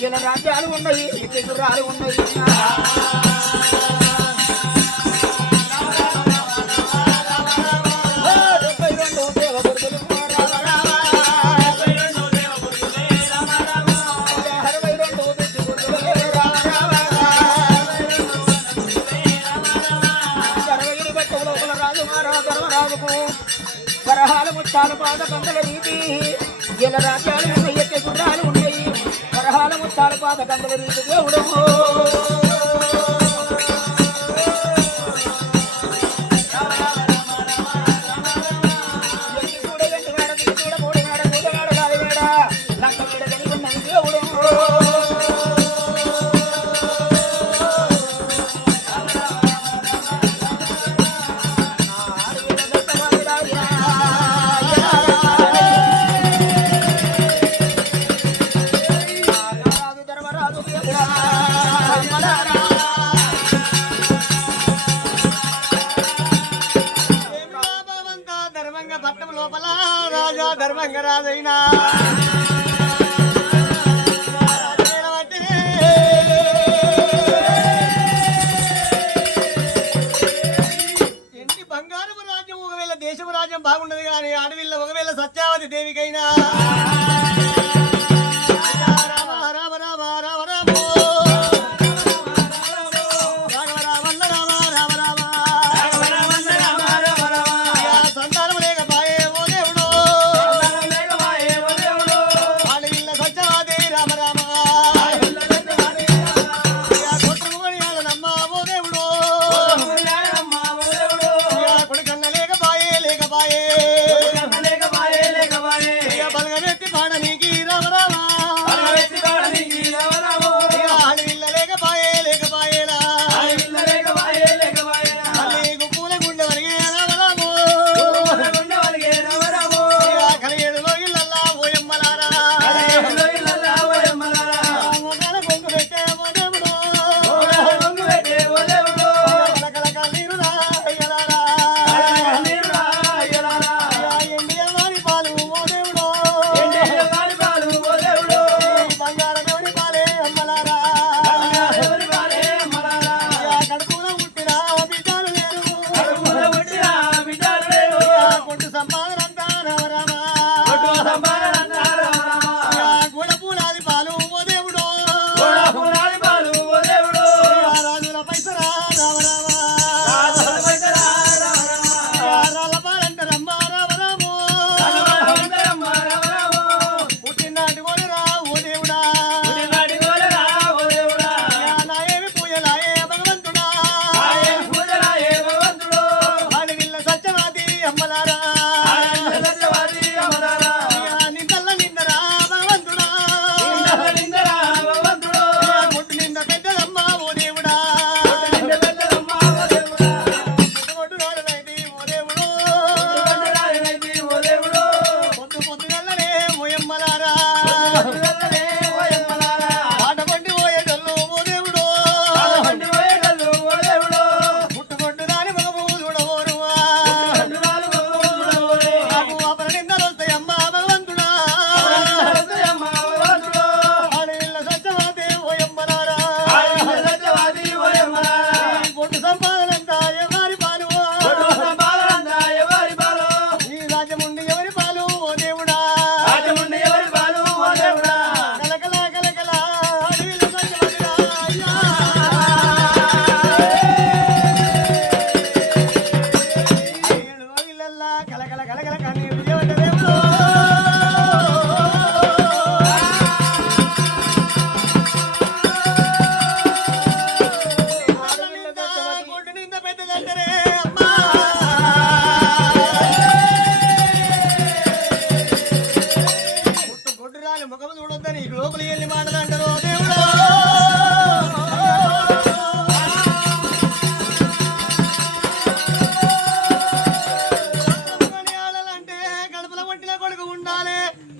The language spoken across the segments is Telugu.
ఇలా రాజ్యాలు ఉన్నాయి గుర్రాలు ఉన్నాయి వరహాల ముత్తాలు పాద కందల రీతి ఇలా రాజ్యాలు ఉన్నాయి ఎక్కే గుర్రాలు ఉన్నాయి వరహాల ముత్తాలు పాద కందల రీతి దేవుడు ధర్మంగరాజైనా ఎన్ని బంగారపు రాజ్యం ఒకవేళ దేశపు రాజ్యం బాగుండదు కానీ అడవిలో ఒకవేళ సత్యావతి దేవికైనా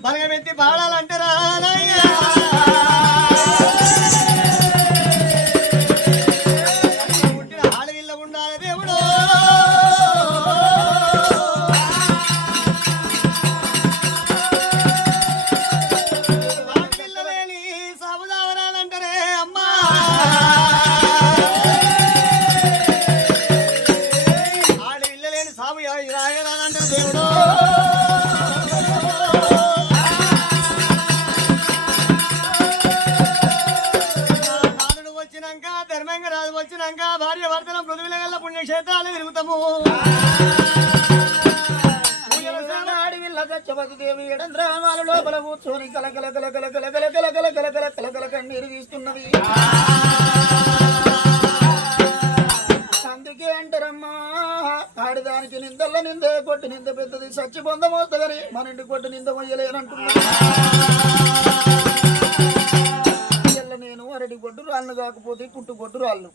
బలగమెత్తి పాడాలంటారా పుట్టిన ఆడవిల్ల ఉండాలి దేవుడు ఆడవిల్ల లేని సాబుదావర బాబు రాయరానంటారు దేవుడు. నాదుడు వచ్చినాక ధర్మంగా రాజు వచ్చినాక భార్య భర్తల పృథ్వీల గల్ల పుణ్యక్షేత్రాలు తిరుగుతాము. దేవి ఎడంద్రామాల లోపల కూర్చొని కలకల కలకల కలకల కలకల కలకల కలకల కన్నీరు తీస్తున్నది. అందుకే అంటారమ్మా ఆడిదానికి నిందల్ల నిందే కొట్టి నింద పెద్దది సచ్చి పొందమవుతుందని మన ఇంటి కొట్టి నింద మొయ్యలేనంటున్నా. నేను అరటి గొడ్డు రాళ్ళు కాకపోతే పుట్టు గొడ్డు రాళ్ళు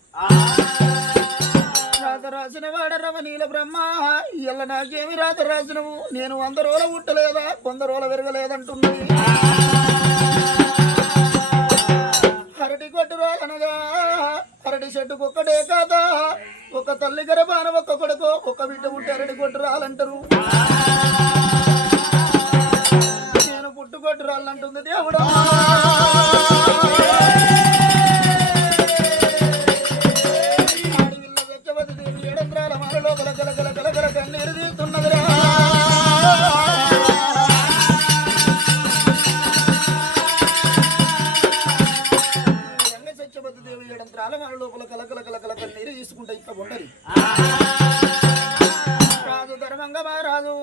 రాత రాసిన వాడ రమణీల బ్రహ్మ ఇళ్ళ నాకేమి రాత రాసినవు నేను 100 రోజుల పుట్టలేదా 100 రోజుల పెరగలేదంటున్నది. అరటి గొడ్డు రాలనగా అరటి చెట్టుకు ఒక్కటే కాదా ఒక తల్లి గర్భాన ఒక్క కొడుకు ఒక్క బిడ్డ పుట్టి అరటి గొడ్డు రాలంటారు. నేను పుట్టు గొడ్డు రాళ్ళంటుంది దేవుడా. లోపల కలకల కలకల కన్నీరు తీస్తున్నదిరా. సత్యవతి దేవి ఏడంత్రాల మన లోపల కలకల కలకల కన్నీరు తీసుకుంటే ఇట్లా ఉండదు. రాజు ధర్మంగా మహారాజు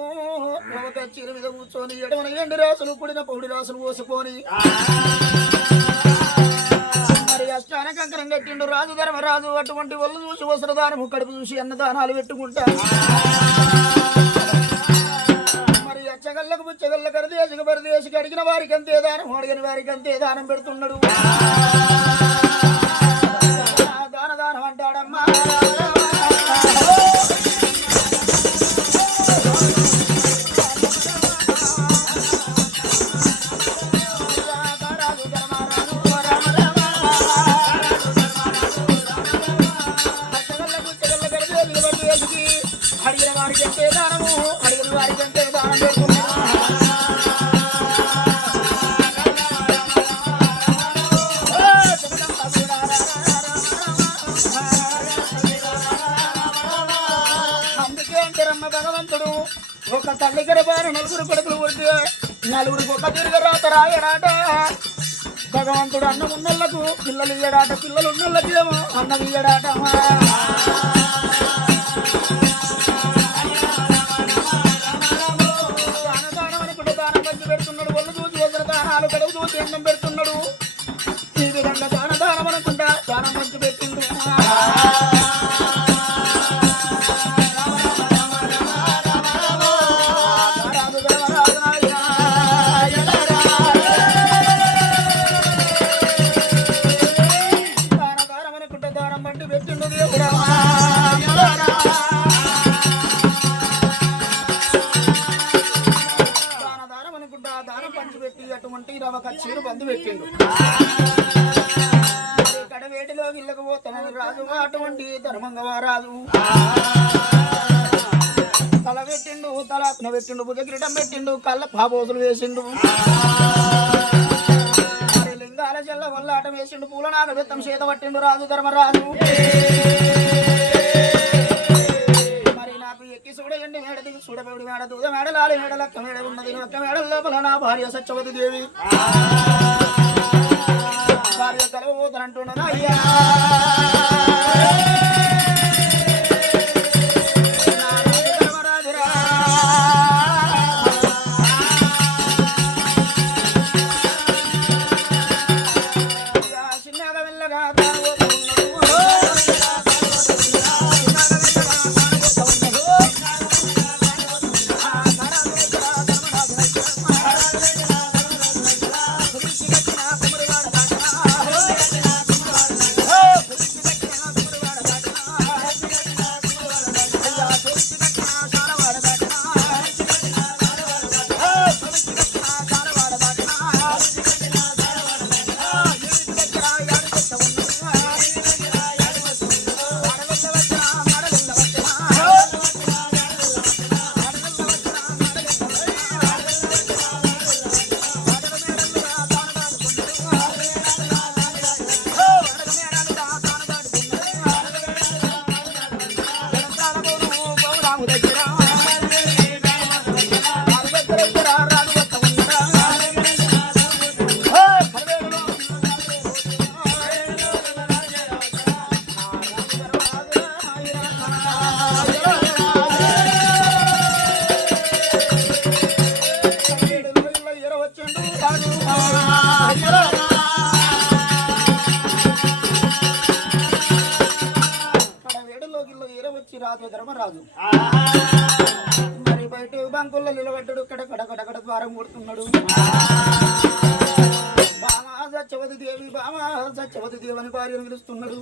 ఒక చీర మీద కూర్చొని ఎడమన 2 రాసులు కూడిన 10 రాసులు పోసుకొని అష్టాన కంకరం కట్టిండు రాజు ధర్మరాజు. అటువంటి ఒళ్ళు చూసి వస్త్రదానము కడుపు చూసి అన్నదానాలు పెట్టుకుంటా మరి అచ్చగల్లకు బుచ్చగల్ల కరదేశకు పరదేశికి అడిగిన వారికి అంతే దానం అడిగిన వారికి అంతే దానం పెడుతున్నాడు. దాన దానం అంటాడమ్మా. అడిగిన వారికి అంతే దానము అడిగిన వారికి అంతే దానం పెడుతున్నాడు. అందుకే అంటారమ్మ భగవంతుడు ఒక తల్లి గర్భాన 4 కొడుకులు పుడితే 4కి ఒక తిరిగి రాత రాయడాట. భగవంతుడు అన్నం ఉన్నోళ్లకు పిల్లలు ఇయ్యడాట పిల్లలు ఉన్నోళ్ళకి ఏమో అన్నం ఇయ్యడాట. పెడుతున్నాడు ఒళ్ళు చూసి వదిన దానాలు కడుగు చూసి అన్నం పెడుతున్నాడు. ఈ విధంగా దానం అనుకుంటా దానం మంచి పెట్టిండు. దానం అనుకుంటా దానం మంచి పెట్టిండు దేవుడా. అటువంటి రవక చీరు బంధు పెట్టిండు. కడవేటిలో ఇళ్ళకు పోతానని రాజు అటువంటి ధర్మంగా రాజు తల పెట్టిండు తలాత్న పెట్టిండు భుజకిరీటం పెట్టిండు కళ్ళ పాబోసులు వేసిండు లింగాల చెల్ల వల్లాటం వేసిండు పూల నాగబెత్తం చేత పట్టిండు రాజు ధర్మరాజు. మరి నాకు ఎక్కి చూడయండి మేడ దిగి చూడబడి మేడ దూద మేడ లాలి మేడ లక్క మేడ ఉన్నది ఒక్క మేడ లోపల నా భార్య సత్యవతి దేవి భార్య కలవబోతానంటున్నదా అయ్యా. చిన్నగా వెళ్ళగా కారం కొడుతున్నాడు. బామా సత్యవతి దేవి బామా సత్యవతి దేవి అని భార్యను పిలుస్తున్నాడు.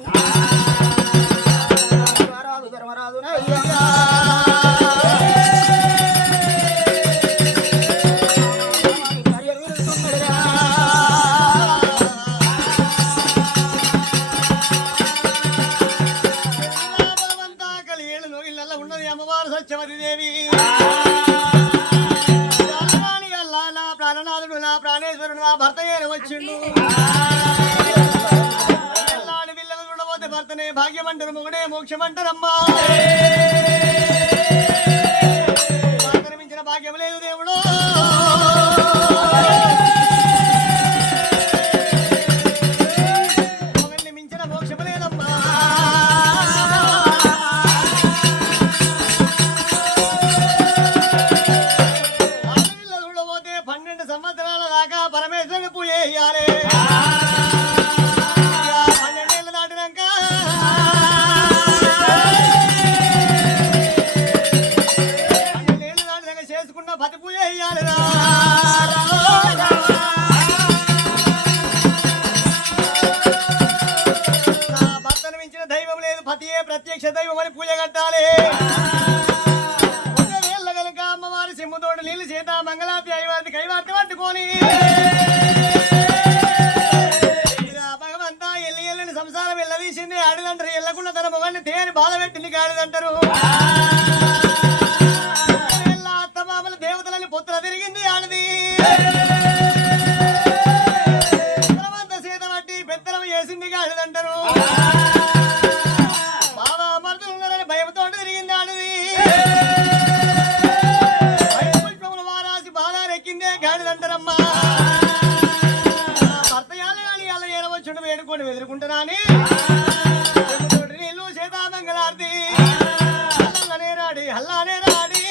రాదు ధర్మరాజు ఉన్నది అమ్మవారు సత్యవతి దేవి. నా ప్రాణనాథుడు నా ప్రాణేశ్వరుడు నా భర్త వచ్చిండు. పిల్లలు చూడబోతే భర్తనే భాగ్యమంటారు మొగడే మోక్షమంటారమ్మా. భర్తను మించిన భాగ్యం లేదు దేవుడు. మొగల్ని మించిన మోక్షం లేదమ్మా. చూడబోతే 12 సంవత్సరాల దాకా పరమేశ్వరుని పూజ చేయాలి. 12 ఏళ్ళు దాటినాక 12 ఏళ్ళు దాటినాక చేసుకున్న పతి పూజ చేయాలి. భర్తను మించిన దైవం లేదు, పతియే ప్రత్యక్ష దైవం అని పూజ కట్టాలి. కనుక అమ్మవారి సింహతోడు నీళ్ళు చేత మంగళాతి అయ్యవారి కైవార్తి పట్టుకొని భగవంతా ఎల్లి ఎల్లని సంసారం వెళ్ళదీసింది. ఆడిదంటారు ఎల్లకుండా తన మొగాన్ని తేని బాధ పెట్టింది ఆడిదంటారు. అత్తమామల దేవతలని పొత్తుల తిరిగింది ఆడది. సీత బట్టి పెత్తనం చేసింది ఆడిదంటారు. బాబా మరుదులు ఉన్నారని భయంతో తిరిగింది ఆడది. ఎక్కిందే గాడిదంటారమ్మా. భర్త యాలి అలా ఏడవచ్చుండు వేడుకొని వెదురుకుంటున్నాని నీళ్ళు చేతామంగళార్తి అల్లనే రాడి అల్లానే రాడి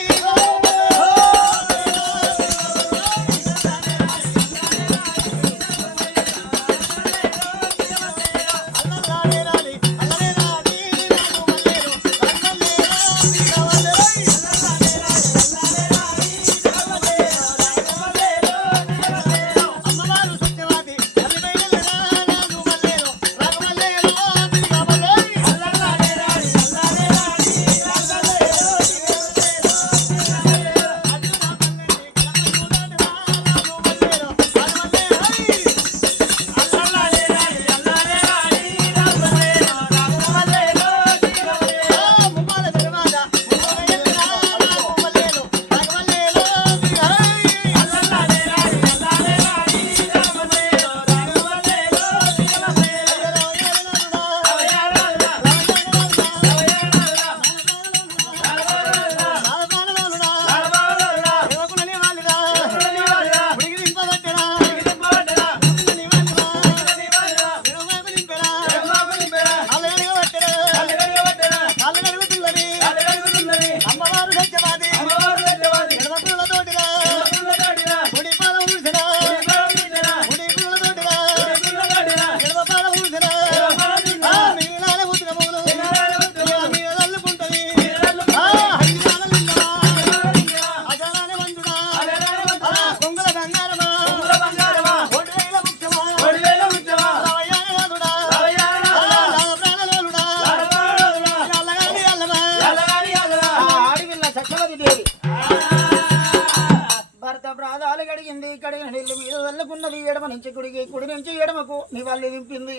ఉన్నది ఎడమ నుంచి కుడికి, కుడి నుంచి ఎడమకు నీ వాళ్ళు దింపింది.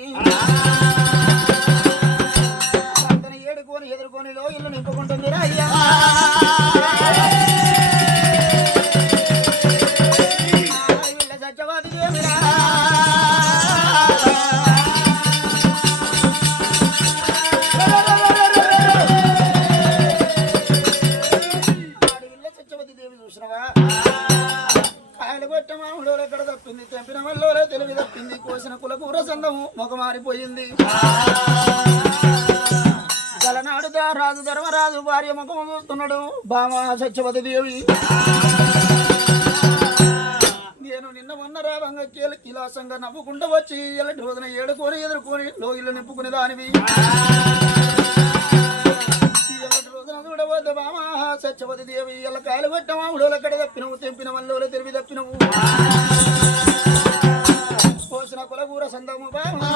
ఏడుకొని ఎదుర్కొని లో ఇల్లు నింపుకుంటుంది అయ్యా. సత్యవాది దేవిరా సత్యవతి దేవి చూసినవా? కాయలు కొట్ట మామిడో ఎక్కడ తప్పింది, తెంపిన వల్ల తెలివి తప్పింది, కోసిన కుల కూర సందము మొగ మారిపోయింది. గలనాడు రాజు ధర్మరాజు భార్య ముఖము చూస్తున్నాడు బామ సత్యవతి దేవి. నేను నిన్న మొన్న రావంగా కిలాసంగా నవ్వుకుంటూ వచ్చి ఎలాంటి రోజున ఏడుకొని ఎదుర్కొని లోగిళ్ళు నింపుకునే దానివి. ఎలాంటి రోజున పోసిన చూడబోతే బామా సత్యవతి దేవి ఇలా కాయలు కొట్టమా ఉడోలు ఎక్కడ తప్పినవు తెంపిన వల్ల తెలివి తప్పినవు పోసిన కులగూర సందము బామా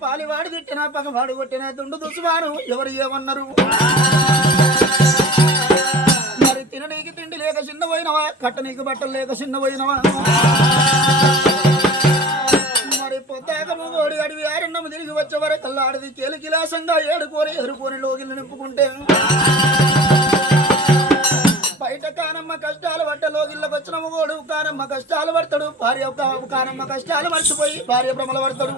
పాలివాడు తిట్టిన పగవాడు కొట్టిన దుండు దుసువారు ఎవరు ఏమన్నారు మరి తిననీకి తిండి లేక చిన్న పోయినవా కట్టనీకి బట్టలు లేక చిన్న పోయినవా మరి పొద్దాక మూగోడి అడివి ఆరణ్యం తిరిగి వచ్చే వరకు ఆడిది కేలికిలాసంగా ఏడుకోని ఎదుర్కొని లోగిళ్ళు నింపుకుంటే బయట కానమ్మ కష్టాలు పట్ట లోగిళ్ళకి వచ్చిన మూగోడు కానమ్మ కష్టాలు పడతాడు భార్య కానమ్మ కష్టాలు మర్చిపోయి భార్య భ్రమలు పడతాడు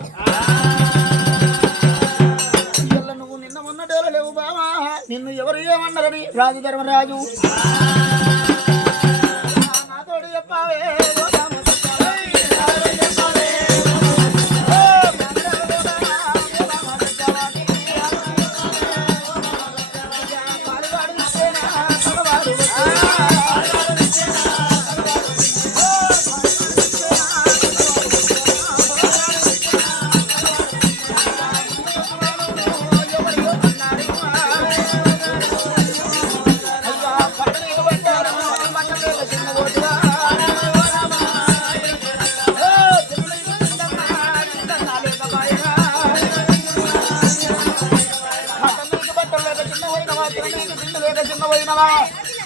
నువ్వు నిన్న మొన్నటేలో లేవు బావా నిన్ను ఎవరు ఏమన్నారని రాజు ధర్మరాజు నాతోడు చెప్పావే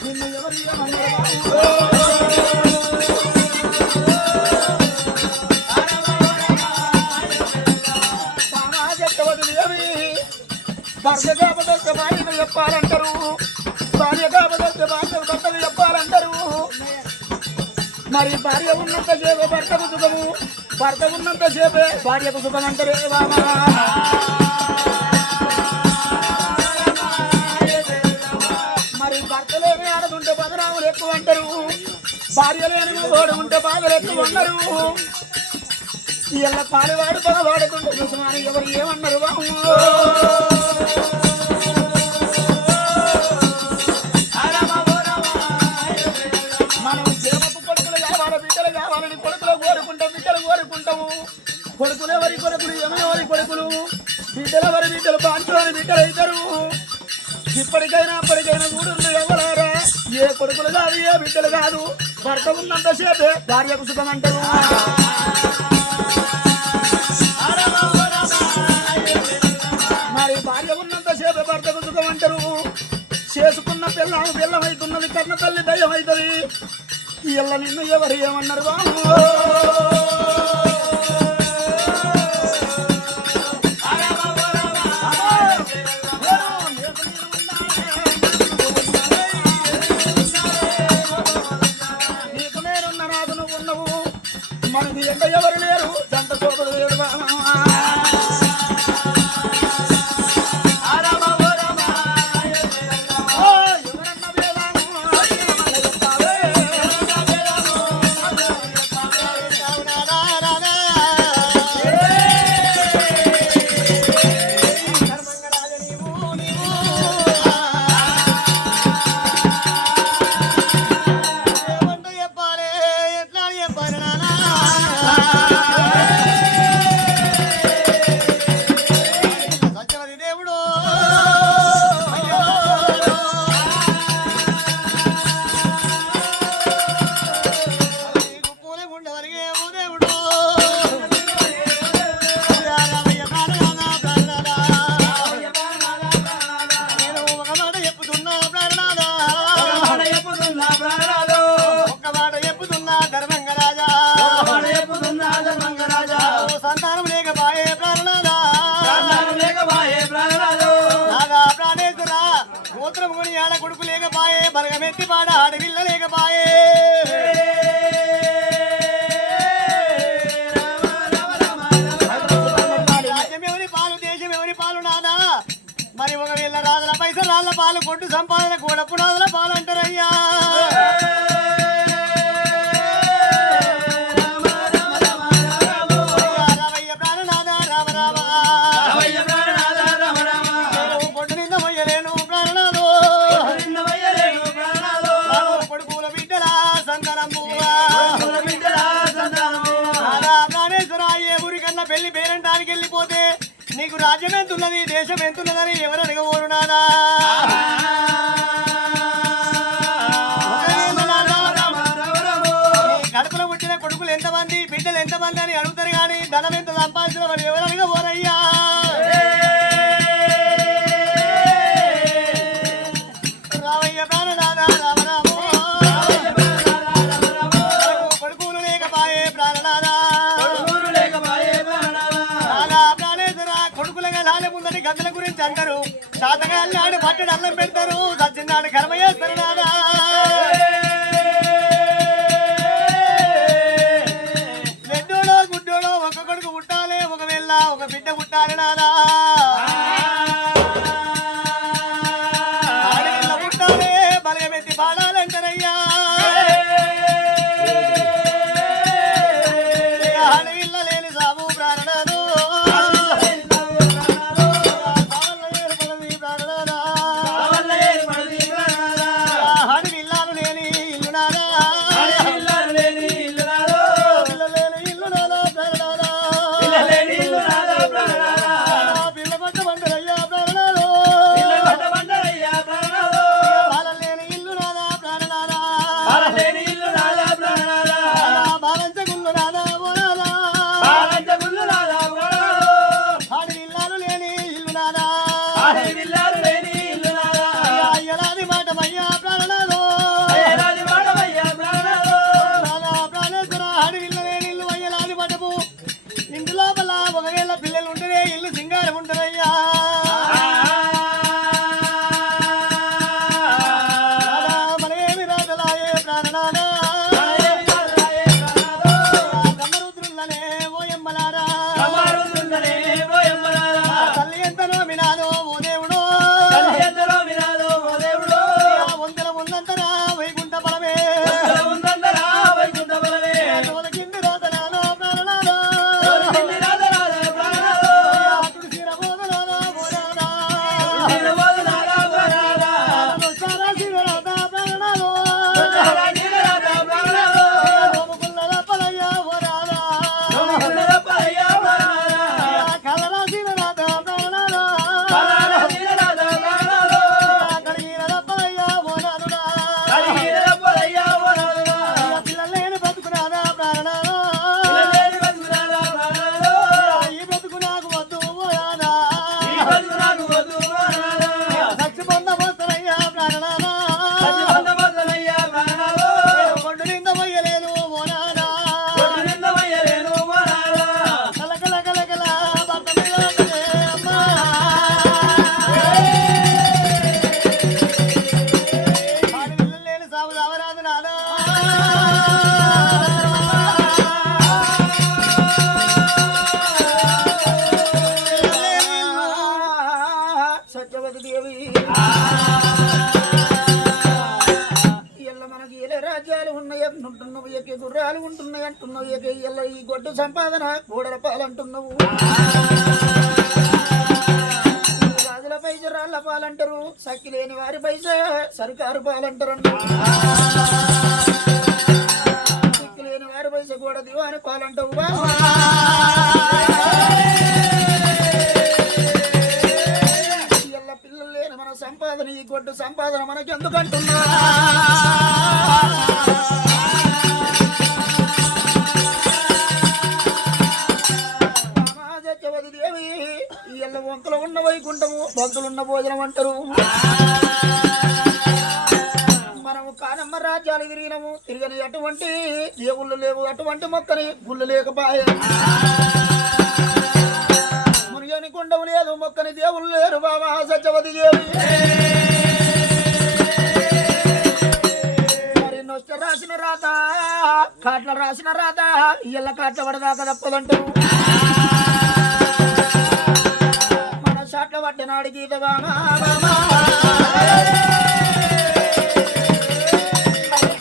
నిన్ను ఎవరు భర్త కాపదొస్తే భార్యను చెప్పాలంటారు భార్య కాపదొస్తే భర్తను చెప్పాలంటారు మరి భార్య ఉన్నంత సేపే భర్తకు సుఖము భర్త ఉన్నంత సేపే భార్యకు సుఖం అంటారే బాబా మరి భర్త లేని ఆడదుంటే బదనాములు ఎక్కువ అంటారు భార్య లేని ఓడు ఉంటే బాధలు ఎక్కువ అన్నారు ఇలా పాలివాడు పగవాడుతుంటే చూసినాను ఎవరు ఏమన్నారు బాబు మనం దేవపు కొడుకులు కావాలి బిడ్డలు కావాలని కొడుకులు కోరుకుంటాం బిడ్డలు కోరుకుంటాము కొడుకులు ఎవరి కొడుకులు ఎవరి కొడుకులు బిడ్డలెవరి బిడ్డలు బాంచులని బిడ్డలు అవుతారు ఇప్పటికైనా అప్పటికైనా చూడు ఎవరారా ఏ కొడుకులు కాదు ఏ బిడ్డలు కాదు భర్త ఉన్నంత సేపే భార్యకు సుఖం అంటారు మరి భార్య ఉన్నంత సేపే భర్తకు సుఖం అంటారు చేసుకున్న పిల్లమవుతున్నది కన్న తల్లి దయ్యం అవుతుంది ఇళ్ళ నిన్ను ఎవరు ఏమన్నారు బాబు మనకి ఎండ ఎవరు లేరు జంట సోదరు లేరు కొడుకు లేకపాయే బరగమెత్తి పాడ ఆడపిల్ల లేకపాయే రాజ్యమెవరి పాలు దేశమెవరి పాలు నాదా మరి ఒకవేళ రాజుల పైసలు రాళ్ళ పాలు కొట్టు సంపాదన కూడా పునాదుల పాలు అంటారయ్యా రామయ్య ప్రాణనాథ రామ రామ కొట్టు నింద మొయ్యలేను ప్రాణనాథో చనిపోతే నీకు రాజ్యం ఎంతున్నది దేశం ఎంతున్నదని ఎవరు అడగబోరు నాదా కడుపులో పుట్టిన కొడుకులు ఎంతమంది బిడ్డలు ఎంతమంది అని అడుగుతారు కానీ ధనం ఎంత సంపాదించిన వాడు ఎవరు అడగబోరయ్యా రావయ్య ప్రాణనాథ రామరామో కొడుకులు లేకపాయే ప్రాణనాథ కొడుకులుగా లాలే ముందని గద్దల గురించి అంటారు తాతగా అల్లాడు పట్టడు అన్నం పెడతారు సచ్చినాడు కర్మ చేస్తారు నాదా రెడ్డోడో గుడ్డోడో ఒక కొడుకు పుట్టాలి ఒకవేళ ఒక బిడ్డ పుట్టాలి నాదా ఆడపిల్ల పుట్టాలి బలగమెత్తి పాడాలంటారయ్యా ఆడపిల్ల లేని సాగు ప్రాణనాదు ఆడపిల్లాలు లేని ఇల్లు నాదా ఇల్లు నాదా ప్రాణనాదా పిల్ల పట్ట బండరయ్యా ప్రాణనాదు బాలం లేని ఇల్లు నాదా ప్రాణనాదా బాలంచ గుళ్ళు నాదా ఓనాదా ఆడపిల్లాలు లేని ఇల్లు నాదా అయ్యలాది మాటమయ్యా ప్రాణనాదు ప్రాణేశ్వర ఆడపిల్ల లేని ఇల్లు అయ్యలాది మాటము ఇంటి లోపల ఒకవేళ పిల్లలు ఉంటేనే ఇల్లు సింగారం ఉంటుందయ్యా మనమేమి రాజలాయే ప్రాణనాదా కమ్మరుద్రుల్లనే ఓయమ్మలారా తల్లి ఎంత నోమినాదో ఓ దేవుడో వందల ఉందంతరా వైకుంఠ బలమే కింది రాతనాలో ప్రాణనాదో అటుడు శిరబోధనాలో పోరాడా సారా శివరాత ప్రాణనాదో రోమకుల్లల పలయ్య పోరాడా కలరా శివరాత ప్రాణనాదో కడిగిన పలయ్య పోరాడుడా పిల్లలేని బతుకునాదా ప్రాణనాదో ఈ బ్రతుకు నాకు వద్దు పోరాదా సచ్చి పొంద పోతారయ్యా ప్రాణనాదా ఒడ్డు నింద పోయలేదు పోరాదా కలకల కలకల భర్త మీద పడే అమ్మా ఆడపిల్లలు లేని సాగు రావరాదు నాదా సత్యవతి దేవి ఇళ్ళ మనకి ఏ రాజ్యాలు ఉన్నాయి అంటున్నావు ఎక్కే గుర్రాలు ఉంటున్నాయి అంటున్నావు ఎక్కే ఇళ్ళ ఈ గొడ్డు సంపాదన గోడల పాలంటున్నావు రాజుల పైస రాళ్ళ పాలంటారు సక్కి లేని వారి పైస సర్కారు పాలంటారు సిక్కి లేని వారి పైస గోడ దివాని పాలంటావు ఇళ్ళ పిల్లలు లేని మన సంపాదన ఈ గొడ్డు సంపాదన మనకి ఎందుకంటున్నా సత్యవతి దేవి ఇళ్ళ వంకలు ఉన్న వైకుంఠము భక్తులున్న భోజనం అంటారు మనము కానమ్మ రాజ్యాలు తిరిగినము తిరగని అటువంటి దేవుళ్ళు లేవు అటువంటి మొక్కని గుళ్ళు లేకపాయే మునిగని కొండవు లేదు మొక్కని దేవుళ్ళు లేరు బాబా సత్యవతి దేవి మరి నొష్ట రాసిన రాత కాట్ల రాసిన రాత ఇళ్ళ కాట్ల పడదాకా తప్పదంటారు మన షాట్ల పట్టినాడు గీత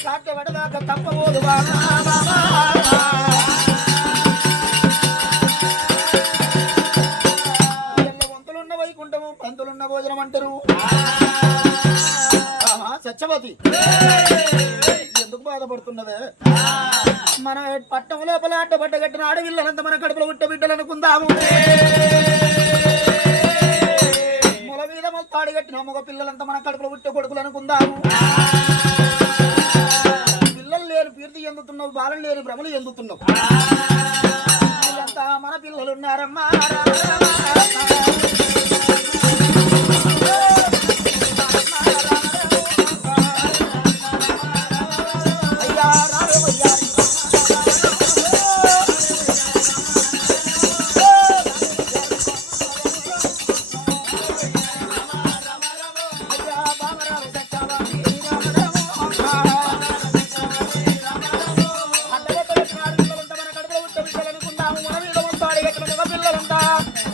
కాట్ల పడదాకా తప్పబోదు వంతులున్న వైకుంఠము పంతులున్న భోజనం అంటారు సత్యవతి ఎందుకు బాధపడుతున్నదే మనం పట్టం లోపల అడ్డబడ్డ కట్టిన ఆడవిల్లలంతా మన కడుపులో ఉట్ట బిడ్డలు అనుకుందాము మొల మీద తాడి కట్టిన మగ పిల్లలంతా మన కడుపులో ఉట్ట కొడుకులు అనుకుందాము పిల్లలు లేరు పీర్తి ఎందుతున్నావు బాలలు లేరు భ్రమలు ఎందుతున్నావు వీళ్ళంతా మన పిల్లలు ఉన్నారమ్మా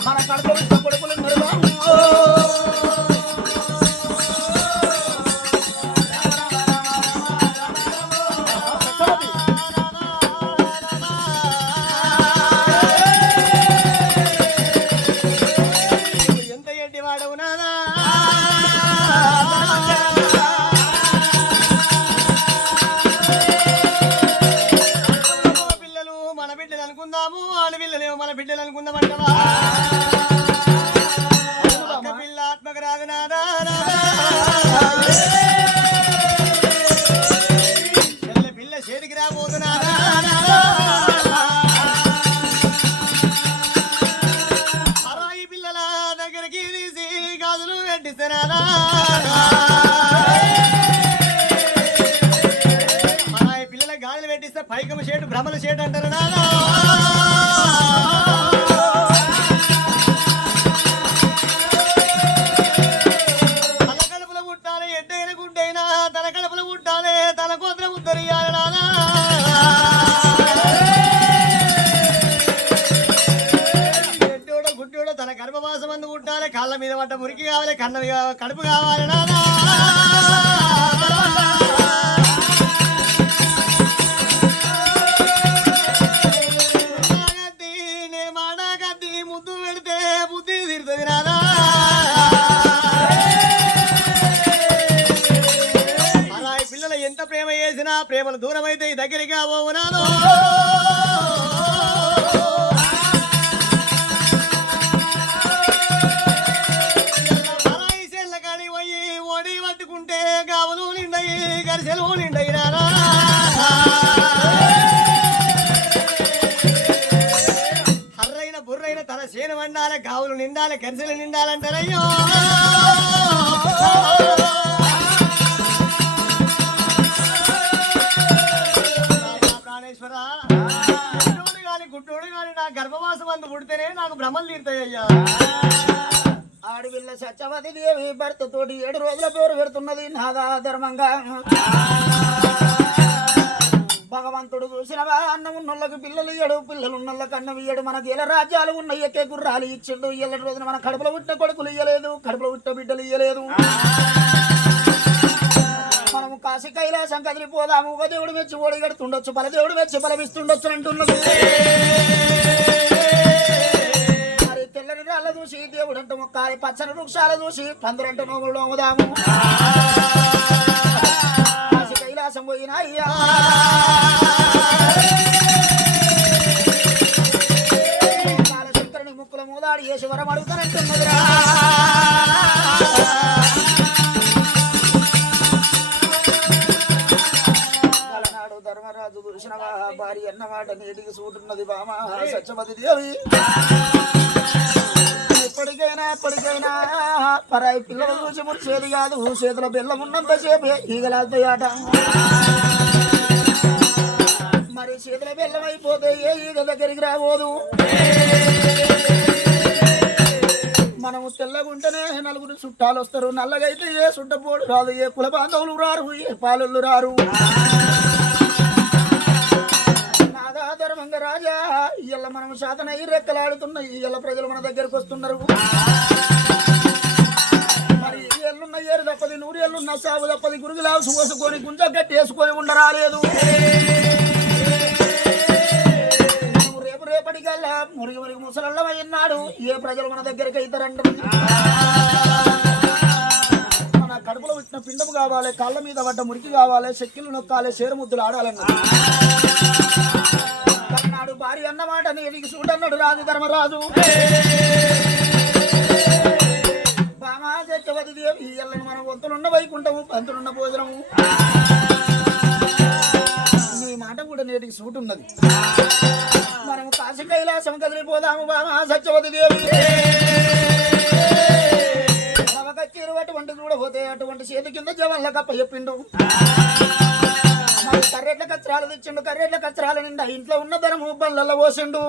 మన కడుపు కొడుకులు ఎంత ఎడ్డి వాడవు నానా పిల్లలు మన బిడ్డలు అనుకుందాము ఆడపిల్లలేమో మన బిడ్డలు అనుకుందామంటవా పిల్ల ఆత్మకు రాదు నాదా పిల్ల చేతికి రాబోతున్నారా అరాయి పిల్లల దగ్గరికి తీసి గాజులు పెట్టిస్తారా అరాయి పిల్లల గాజులు పెట్టిస్తే పైకమ షేటు భ్రమల షేటు అంటారు నాదా కాళ్ళ మీద పడ్డ మురికి కావాలి కన్న కడుపు కావాలి నాదా మాడగద్ది ముద్దు పెడితే బుద్ధి తీరుతుంది నాదా అలా ఈ పిల్లలు ఎంత ప్రేమ చేసినా ప్రేమలు దూరం అయితే దగ్గరికి పోవు నాదో సెలవు నిండయి రారా అర్రైన బుర్రైన తన చేను వండాలి గావులు నిండాలి గరిసెలు నిండాలంటారయ్యో ప్రాణేశ్వర గుట్టోడు గాని నా గర్భవాసం అందు పుడితేనే నాకు భ్రమలు తీరుతాయ్యా ఆడవిల్ల సత్యవతి దేవి భర్త తోటి 7 రోజుల పేరు పెడుతున్నది నాదా ధర్మంగా భగవంతుడు చూసినవా అన్నం ఉన్నోళ్ళకి పిల్లలు ఇయ్యడు పిల్లలు ఉన్నోళ్ళకి అన్నం ఇయ్యడు మనకి ఎలా రాజ్యాలు ఉన్నాయి ఎక్కే గుర్రాలు ఇచ్చిండు 7 రోజున మన కడుపులో పుట్టిన కొడుకులు ఇయ్యలేదు కడుపులో పుట్టిన బిడ్డలు ఇయ్యలేదు మనము కాశీ కైలాసం కదిలిపోదాము ఒక దేవుడు మెచ్చి ఓడి కడుతుండొచ్చు పల దేవుడు మెచ్చి బలమిస్తుండొచ్చు అంటున్నది తెల్లని రాళ్ళ చూసి దేవుడు అంటూ మొక్కాలి పచ్చని వృక్షాలు చూసి పందులంటూ నోములు నోముదాము కైలాసం పోయినా అయ్యా కాలశంకరుని ముక్కుల మూదాడి వేసి వరం అడుగుతానంటున్నదిరా అలనాడు ధర్మరాజు చూసినవా భార్య అన్నమాట నీటికి సూటున్నది బామ సత్యవతి దేవి ఎప్పటికైనా పరాయి పిల్లలు చూసి ముడిచేది కాదు చేతుల బెల్లం ఉన్నంత సేపే ఈగలాడతాయట మరి చేతుల బెల్లం అయిపోతే ఏ ఈగ దగ్గరికి రాబోదు మనము తెల్లగుంటేనే నలుగురు చుట్టాలు వస్తారు నల్లగైతే ఏ సుట్టపోడు రాదు ఏ కుల బాంధవులు రారు ఏ పాలు రారు ధర్మంగా రాజా ఇళ్ళ మనం శాతన ఈ రెక్కలాడుతున్నాయి ఇళ్ళ ప్రజలు మన దగ్గరకు వస్తున్నారు మరి ఏళ్ళున్న ఏరు తప్పది 100 ఏళ్ళున్న సాగు తప్పది గురుగులావు చూసుకొని గుంజ గట్టి వేసుకొని ఉండరాలేదు రేపటికల్లా మురిగి ముసలల్లమైనాడు ఏ ప్రజలు మన దగ్గరికి అవుతారంటారు మన కడుపులో పెట్టిన పిండము కావాలి, కాళ్ళ మీద పడ్డ మురికి కావాలి, చెక్కిళ్ళు నొక్కాలి, చేరుముద్దులు ఆడాలన్న నాడు భార్య అన్నమాట నీకు చూడన్నాడు రాజు ధర్మరాజు. బామా సత్యవతి దేవి ఎల్లని మనం వంతులున్న వైకుంఠము, పంతులున్న భోజనము, నీ మాట కూడా నేటికి సూటు ఉన్నది. మనము కాశీ కైలాసం కదిలిపోదాము బామా సత్యవతి దేవి. రవకచ్చీరు అటువంటి చూడబోతే అటువంటి చేతి కింద జవన్ల కప్ప చెప్పిండు. మరి కర్రెట్ల కచ్చరాలు తెచ్చిండు, కర్రెట్ల కచ్చరాల నిండా ఇంట్లో ఉన్న ధనము బళ్ళల్లో పోసిండు.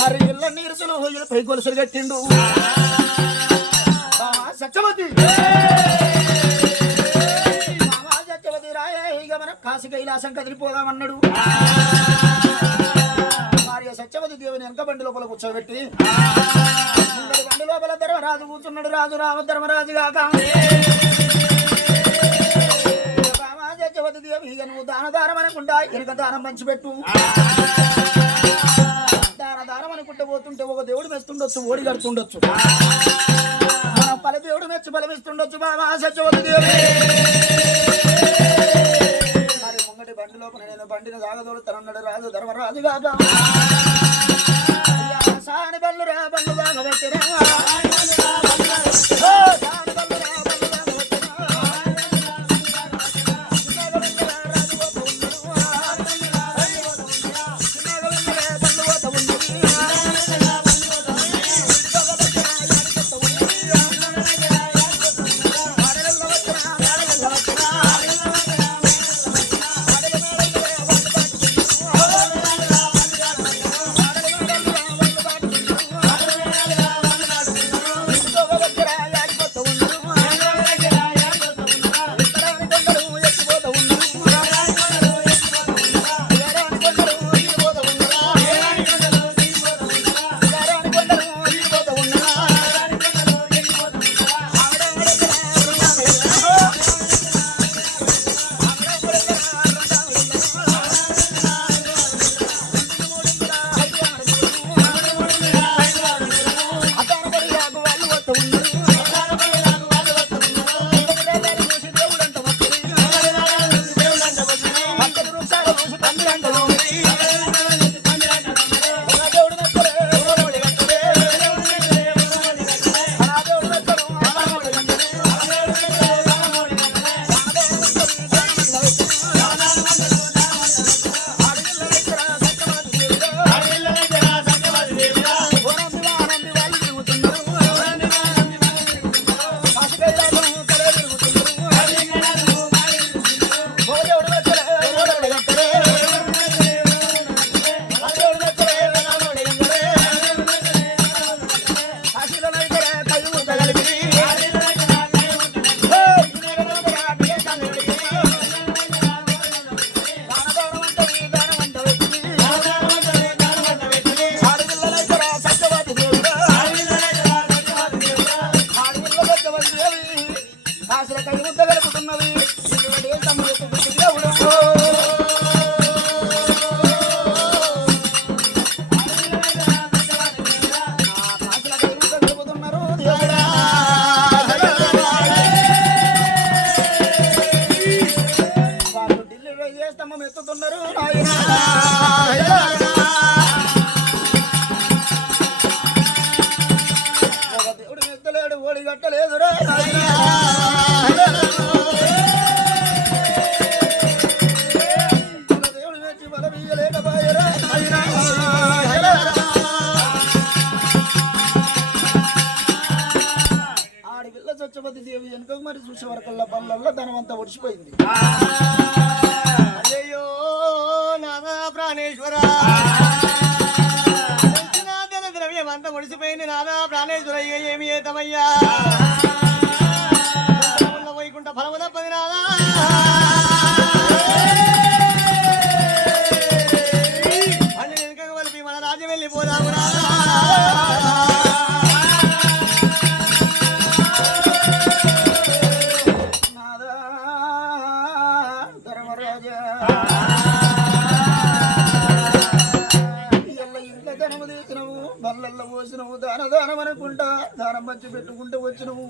మరి ఇళ్ళ నీరుసులు పై గొలుసులు కట్టిండు. సత్యవతి సత్యవతి రాయ ఇక మనం కాశీ కైలాసం కదిలిపోదామన్నాడు. భార్య సత్యవతి దేవుని వెనక బండి లోపల కూర్చోబెట్టి బండి లోపల ధర్మరాజు కూర్చున్నాడు. రాజు రామధర్మరాజు కాక సత్యవతి దేవి ఇక నువ్వు దానం అనుకుంటా వెనుక దానం పంచిపెట్టు. దానం అనుకుంటే పోతుంటే ఒక దేవుడు మెస్తుండొచ్చు, ఓడి కడుతుండొచ్చు, మనం పల దేవుడు మెచ్చి బలమిస్తుండొచ్చు బాబా సత్యవతి దేవి. మరి ముంగటి బండి లోపల నేను బండిని సాగదోడుతానన్నాడు రాజు ధర్మరాజు కాక. సాని బల్లు రా బల్లు దాగబెట్టిరా, చూసే వరకల్లా బండ్లల్లో ధనమంతా ఒడిచిపోయింది. అయ్యో నాదా ప్రాణేశ్వర ద్రవ్యం అంతా ఒడిసిపోయింది. నాదా ప్రాణేశ్వర ఇక ఏమి చేద్దామయ్యా, వైకుంఠ ఫలము తప్పది నాదా. అన్ని వెనుక కలిపి మన రాజ్యం వెళ్ళిపోదాము నాదా. బల్లల్లో పోసినవు దానం అనుకుంటా దానం మంచి పెట్టుకుంటూ వచ్చినవు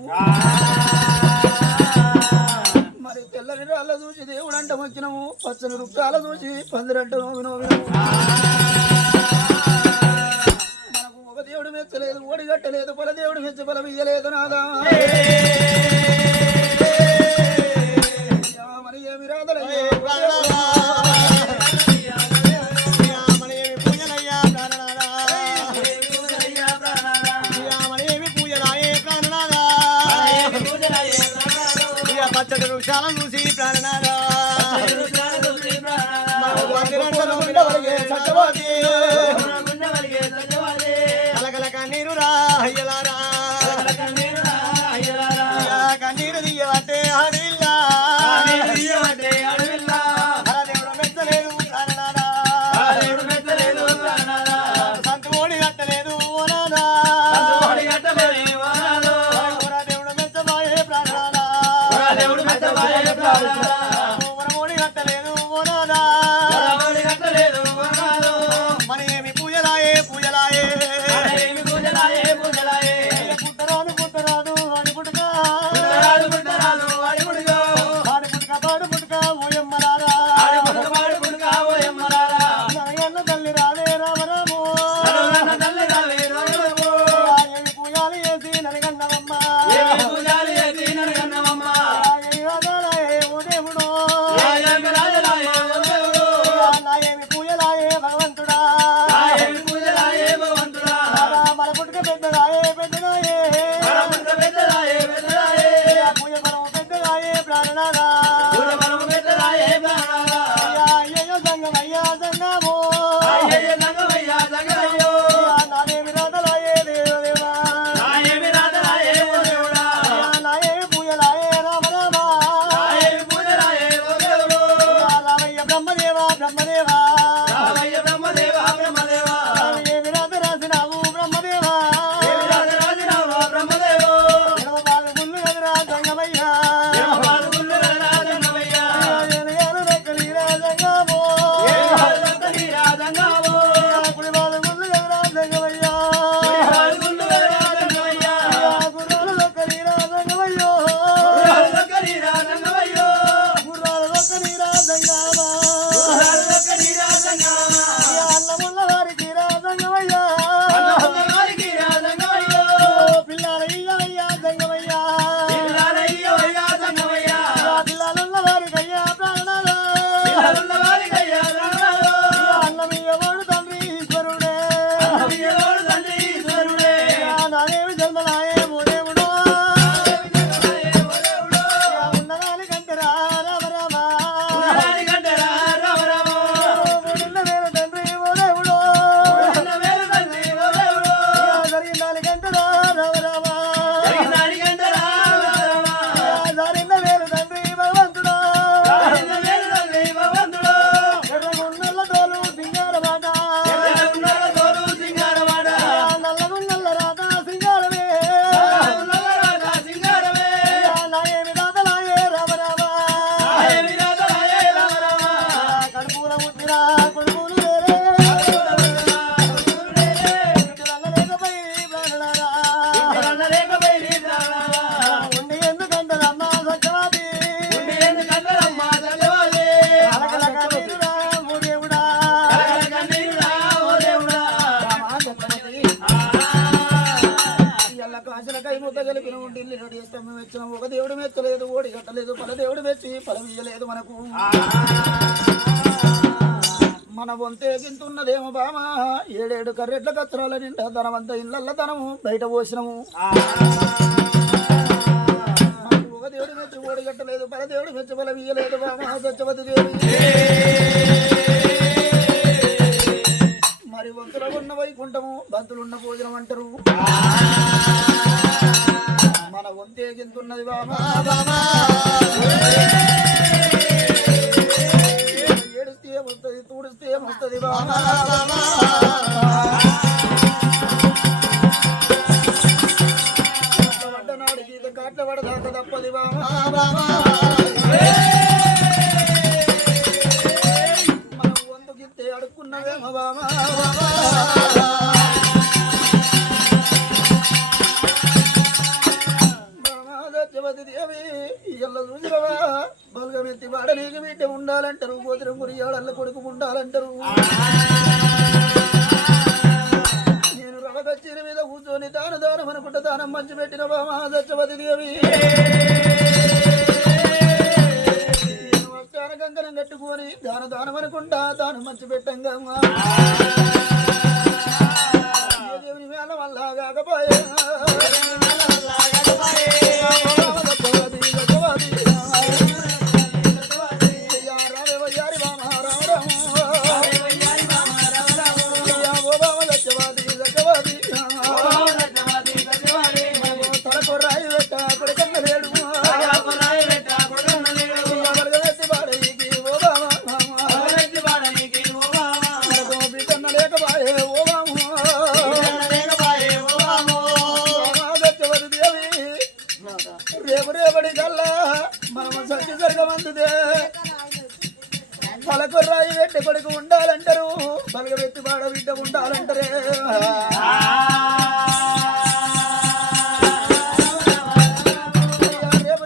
మరి తెల్లని రాళ్ళ చూసి దేవుడు అంట వచ్చినవు పచ్చని రుక్కాల చూసి పందిరంట మనకు ఒక దేవుడు మెచ్చలేదు ఓడిగట్టలేదు పల దేవుడు మెచ్చ బలం ఇయ్యలేదు నాదా మరి ఏమి రాదలయ్యా పచ్చడి వృక్షాలను చూసి ప్రాణనారా కలకల కన్నీరు రా అయ్యలారా కన్నీరు దియ్యబట్టే అడవిల్లా దేవుడు మెచ్చలేదు ప్రాణనారా సంతోడి కట్టలేదు ఓనానా దేవుడు మెచ్చబాయే ప్రాణనారా వరమోడి కట్టలేదు ఓనానా మన ఏమి పూజలాయే పూజలాయే పుట్టరాదు పుట్టరాదు వాడి పుట్టుక వాడి పుట్టుక పాడు పుట్టుక ఓయమ్మలారా నరగన్న తల్లి రావే రామరాము ఏమి పూజాలు చేసి నరగన్నవమ్మ ఓ దేవుడు ఏమి పూజలాయే భగవంతుడా మన పుట్టుక పెద్దదాయే పెద్దదాయే పూజ బలము పెద్దదాయే ప్రాణనారా అయ్యో సంగమయ్యా సంగమో నానేమి రాతలాయే దేవదేవా నాయేమి పూజలాయే రామరామా రామయ్య బ్రహ్మదేవా బ్రహ్మదేవా ఏమి రాత రాసినావు బ్రహ్మదేవా ఎడమబాలు గుళ్ళు ఎదురా సంగమయ్యా ఎనగాలు రెక్కలీరా సంగమో కుడిబాలు గుళ్ళు ఎదురా సంగమయ్యా గుర్రాలు రెక్కలీరా సంగమయ్యో గుర్రాలు రెక్కలీరా సంగమా అన్నమున్న వారికి రా సంగమయ్యా పిల్లల ఇయ్యవయ్యా సంగమయ్యా పిల్లలున్న వారికయ్యా ప్రాణాలు అన్నమయ్యవాడు తండ్రి ఈశ్వరుడే నాదేవి జన్మలాయే ఓ దేవుడు ఉన్నదాని కంటరా రామ రామ మూడున్న వేల తండ్రి ఓ దేవుడు జరిగిందాని కంటరా రామ రామ జరిగిన వేలు తండ్రి భగవంతుడు ఎర్రగున్నెల తోలు సింగారమాట నల్లగున్నెల రాత సింగారమే నాయేమి రాతలాయే రామ రామ కడుపుల ముట్టిరా కొడుకులు వేరే లేకపోయి ప్రాణనారా ఉండి ఎందుకంటారమ్మా సత్యవాది కలకల కన్నీరురా ఓ దేవుడా ఎల్ల కాశల కై ముద్ద కలిపిన ఉండి రెడీ చేస్తాం మేము ఇచ్చిన ఒక దేవుడు మెచ్చలేదు ఓడి కట్టలేదు పల దేవుడు మెచ్చి పలవీయలేదు మనకు మన వంతే గింతున్నదేమో బామ ఏడేడు కర్రెట్ల కచ్చరాల నిండా ధనమంతా ఇళ్ళల్ల ధనము బయట పోసినము మనకు ఒక దేవుడు మెచ్చి ఓడి కట్టలేదు పల దేవుడు మెచ్చి పలవీయలేదు బామ సత్యవతి దేవి మరి వంతుల ఉన్న వైకుంఠము బంతులున్న భోజనం అంటారు మన వంతే గింతున్నది బామా ఏడుస్తే వస్తుంది తూడిస్తే వస్తుంది బామా పడ్డనాడు గీత కాట్ల పడదాక తప్పది బామా మనం వంతుకిస్తే అడుక్కున్నవేమో బామా ఎత్తి వాడ నీకు బిడ్డ ఉండాలంటారు గోత్రం గురియాడల్ల కొడుకు ఉండాలంటారు నేను రవకచ్చీల మీద కూర్చొని దానం అనుకుంటా దానం మంచి పెట్టిన బామా దచ్చవతి దేవి కంకణం కట్టుకొని దానం అనుకుంటా దానం మంచి పెట్టంగా దేవుని వేళ వల్ల కాకపోయే రేపటి కల్లా మనం సత్య జరగమందుదే పలకు రాయి వెట్టి కొడుకు ఉండాలంటారు పలక వెత్తి పాడ బిడ్డ ఉండాలంటారే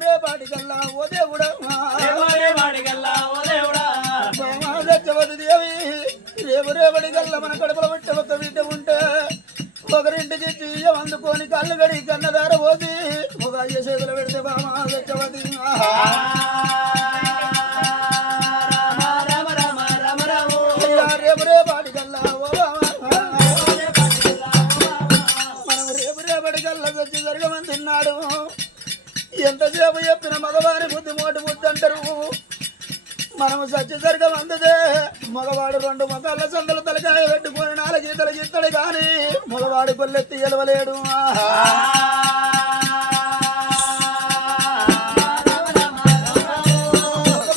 రేపటి కల్లా ఓ దేవుడా సత్యవతి దేవి రేపటి కల్లా మన కడుపులో పెట్టి ఒక బిడ్డ ఉంటే ఒకరింటికి ఇచ్చి అందుకొని కళ్ళు గడి కన్నదార పోసి ఒక అయ్య చేతులు పెడితే బామా సత్యవతి రేపటి కల్లా మనం రేపటి కల్లా సచ్చి జరగమని తిన్నాడు ఎంతసేపు చెప్పిన మగవారి బుద్ధి మోటు బుద్ధి అంటారు మనము సత్య సరిగా అందుదే మగవాడు 2 మొక్కల సందలు తలకాయ పెట్టుకొని 4 గీతలు గీస్తాడు కానీ మగవాడు కొల్లెత్తి ఎలవలేడు ఒక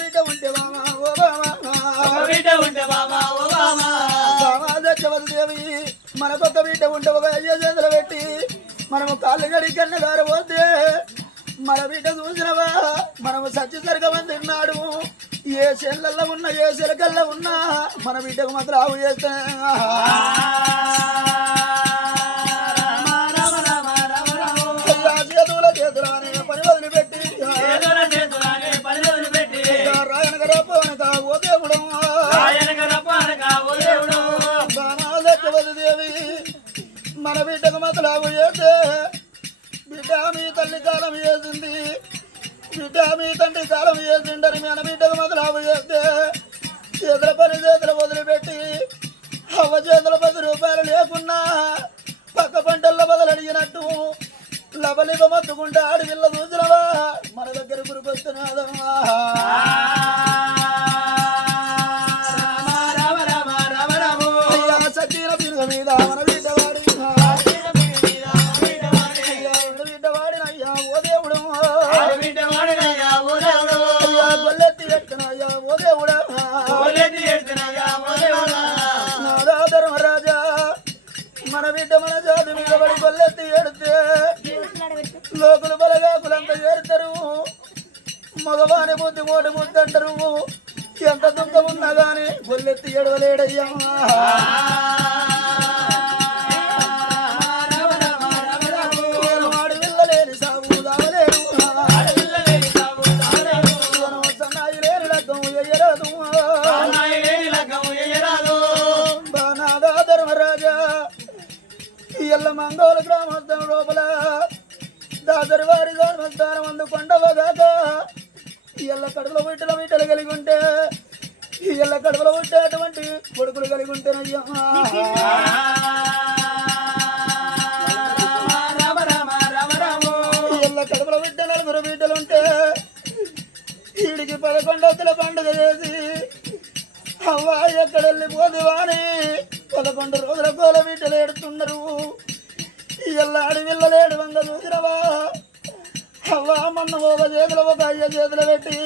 బిడ్డ ఉంటే బామా ఓ బామా సత్యవతి దేవి మనకొక బిడ్డ ఉంటే ఒక అయ్య చేతులు పెట్టి మనము కాళ్ళు గడి కన్నగారు పోతే మన బిడ్డ చూసినవా మనము సత్య సరిగమని తిన్నాడు ఏ చెల్లల్లో ఉన్నా ఏ చిలకల్లో ఉన్నా మన బిడ్డకు మాత్రం ఆవు చేస్తే చేతుల అనే పని వదిలిపెట్టి రాయనక రప్పనక ఓ దేవుడు సత్యవతి దేవి మన బిడ్డకు మాత్రం ఆవు చేస్తే బిడ్డ మీ తల్లి కాలం చేసింది బిడ్డ మీ తండ్రి కాలం చేసిండని మన బిడ్డకు మొదలు చేస్తే చేతుల పని చేతులు వదిలిపెట్టి అవ్వ చేతుల 10 రూపాయలు లేకున్నా పక్క పంటల్లో బదులు అడిగినట్టు లబలిగ మత్తుకుంటే ఆడపిల్ల చూసినవా మన దగ్గర గురికొస్తున్నాదమ్మా సచీన పిరుగ మీద మన బిడ్డవాడి బిడ్డవాడినయ్యా ఓ దేవుడు గొల్లెత్తి ఎడుతున్నాయ్యా ఓ దేవుడా నాదా ధర్మరాజా మన బిడ్డ మన జాతి మీద పడి గొల్లెత్తి ఎడితే లోకులు బలగాకులంతా ఏరుతారు మగవాని బుద్ధి మోటి బుద్ధి అంటారు ఎంత దుఃఖం ఉన్నా గాని గొల్లెత్తి ఎడవలేడయ్యా వాడు వెళ్ళలేని సాగు దావలేడు సన్నాయి లేని లగ్గం ఎయ్యరాదు బానాదా ధర్మరాజా ఎల్ల మంగోళ గ్రామస్థం లోపల దాదరి వారి ధర్మస్థానం అందుకొండవగాక ఎల్ల కడుపులో బిడ్డల బిడ్డలు కలిగి ఉంటే ఎల్ల కడుపులో ఉండేటువంటి కొడుకులు కలిగి ఉంటేనయ్యా ఎల్ల కడుపులో బిడ్డ 4 బిడ్డలుంటే వీడికి 11 పండుగ చేసి అవ్వ ఎక్కడ వెళ్ళిపోదివా అని 11 రోజుల కోల బిడ్డలు ఏడుతున్నారు ఎల్ల అడవిల్లలేడు వంగ చూసినవా అవ్వ మొన్న ఒక చేతులు ఒక అయ్య చేతులు పెట్టి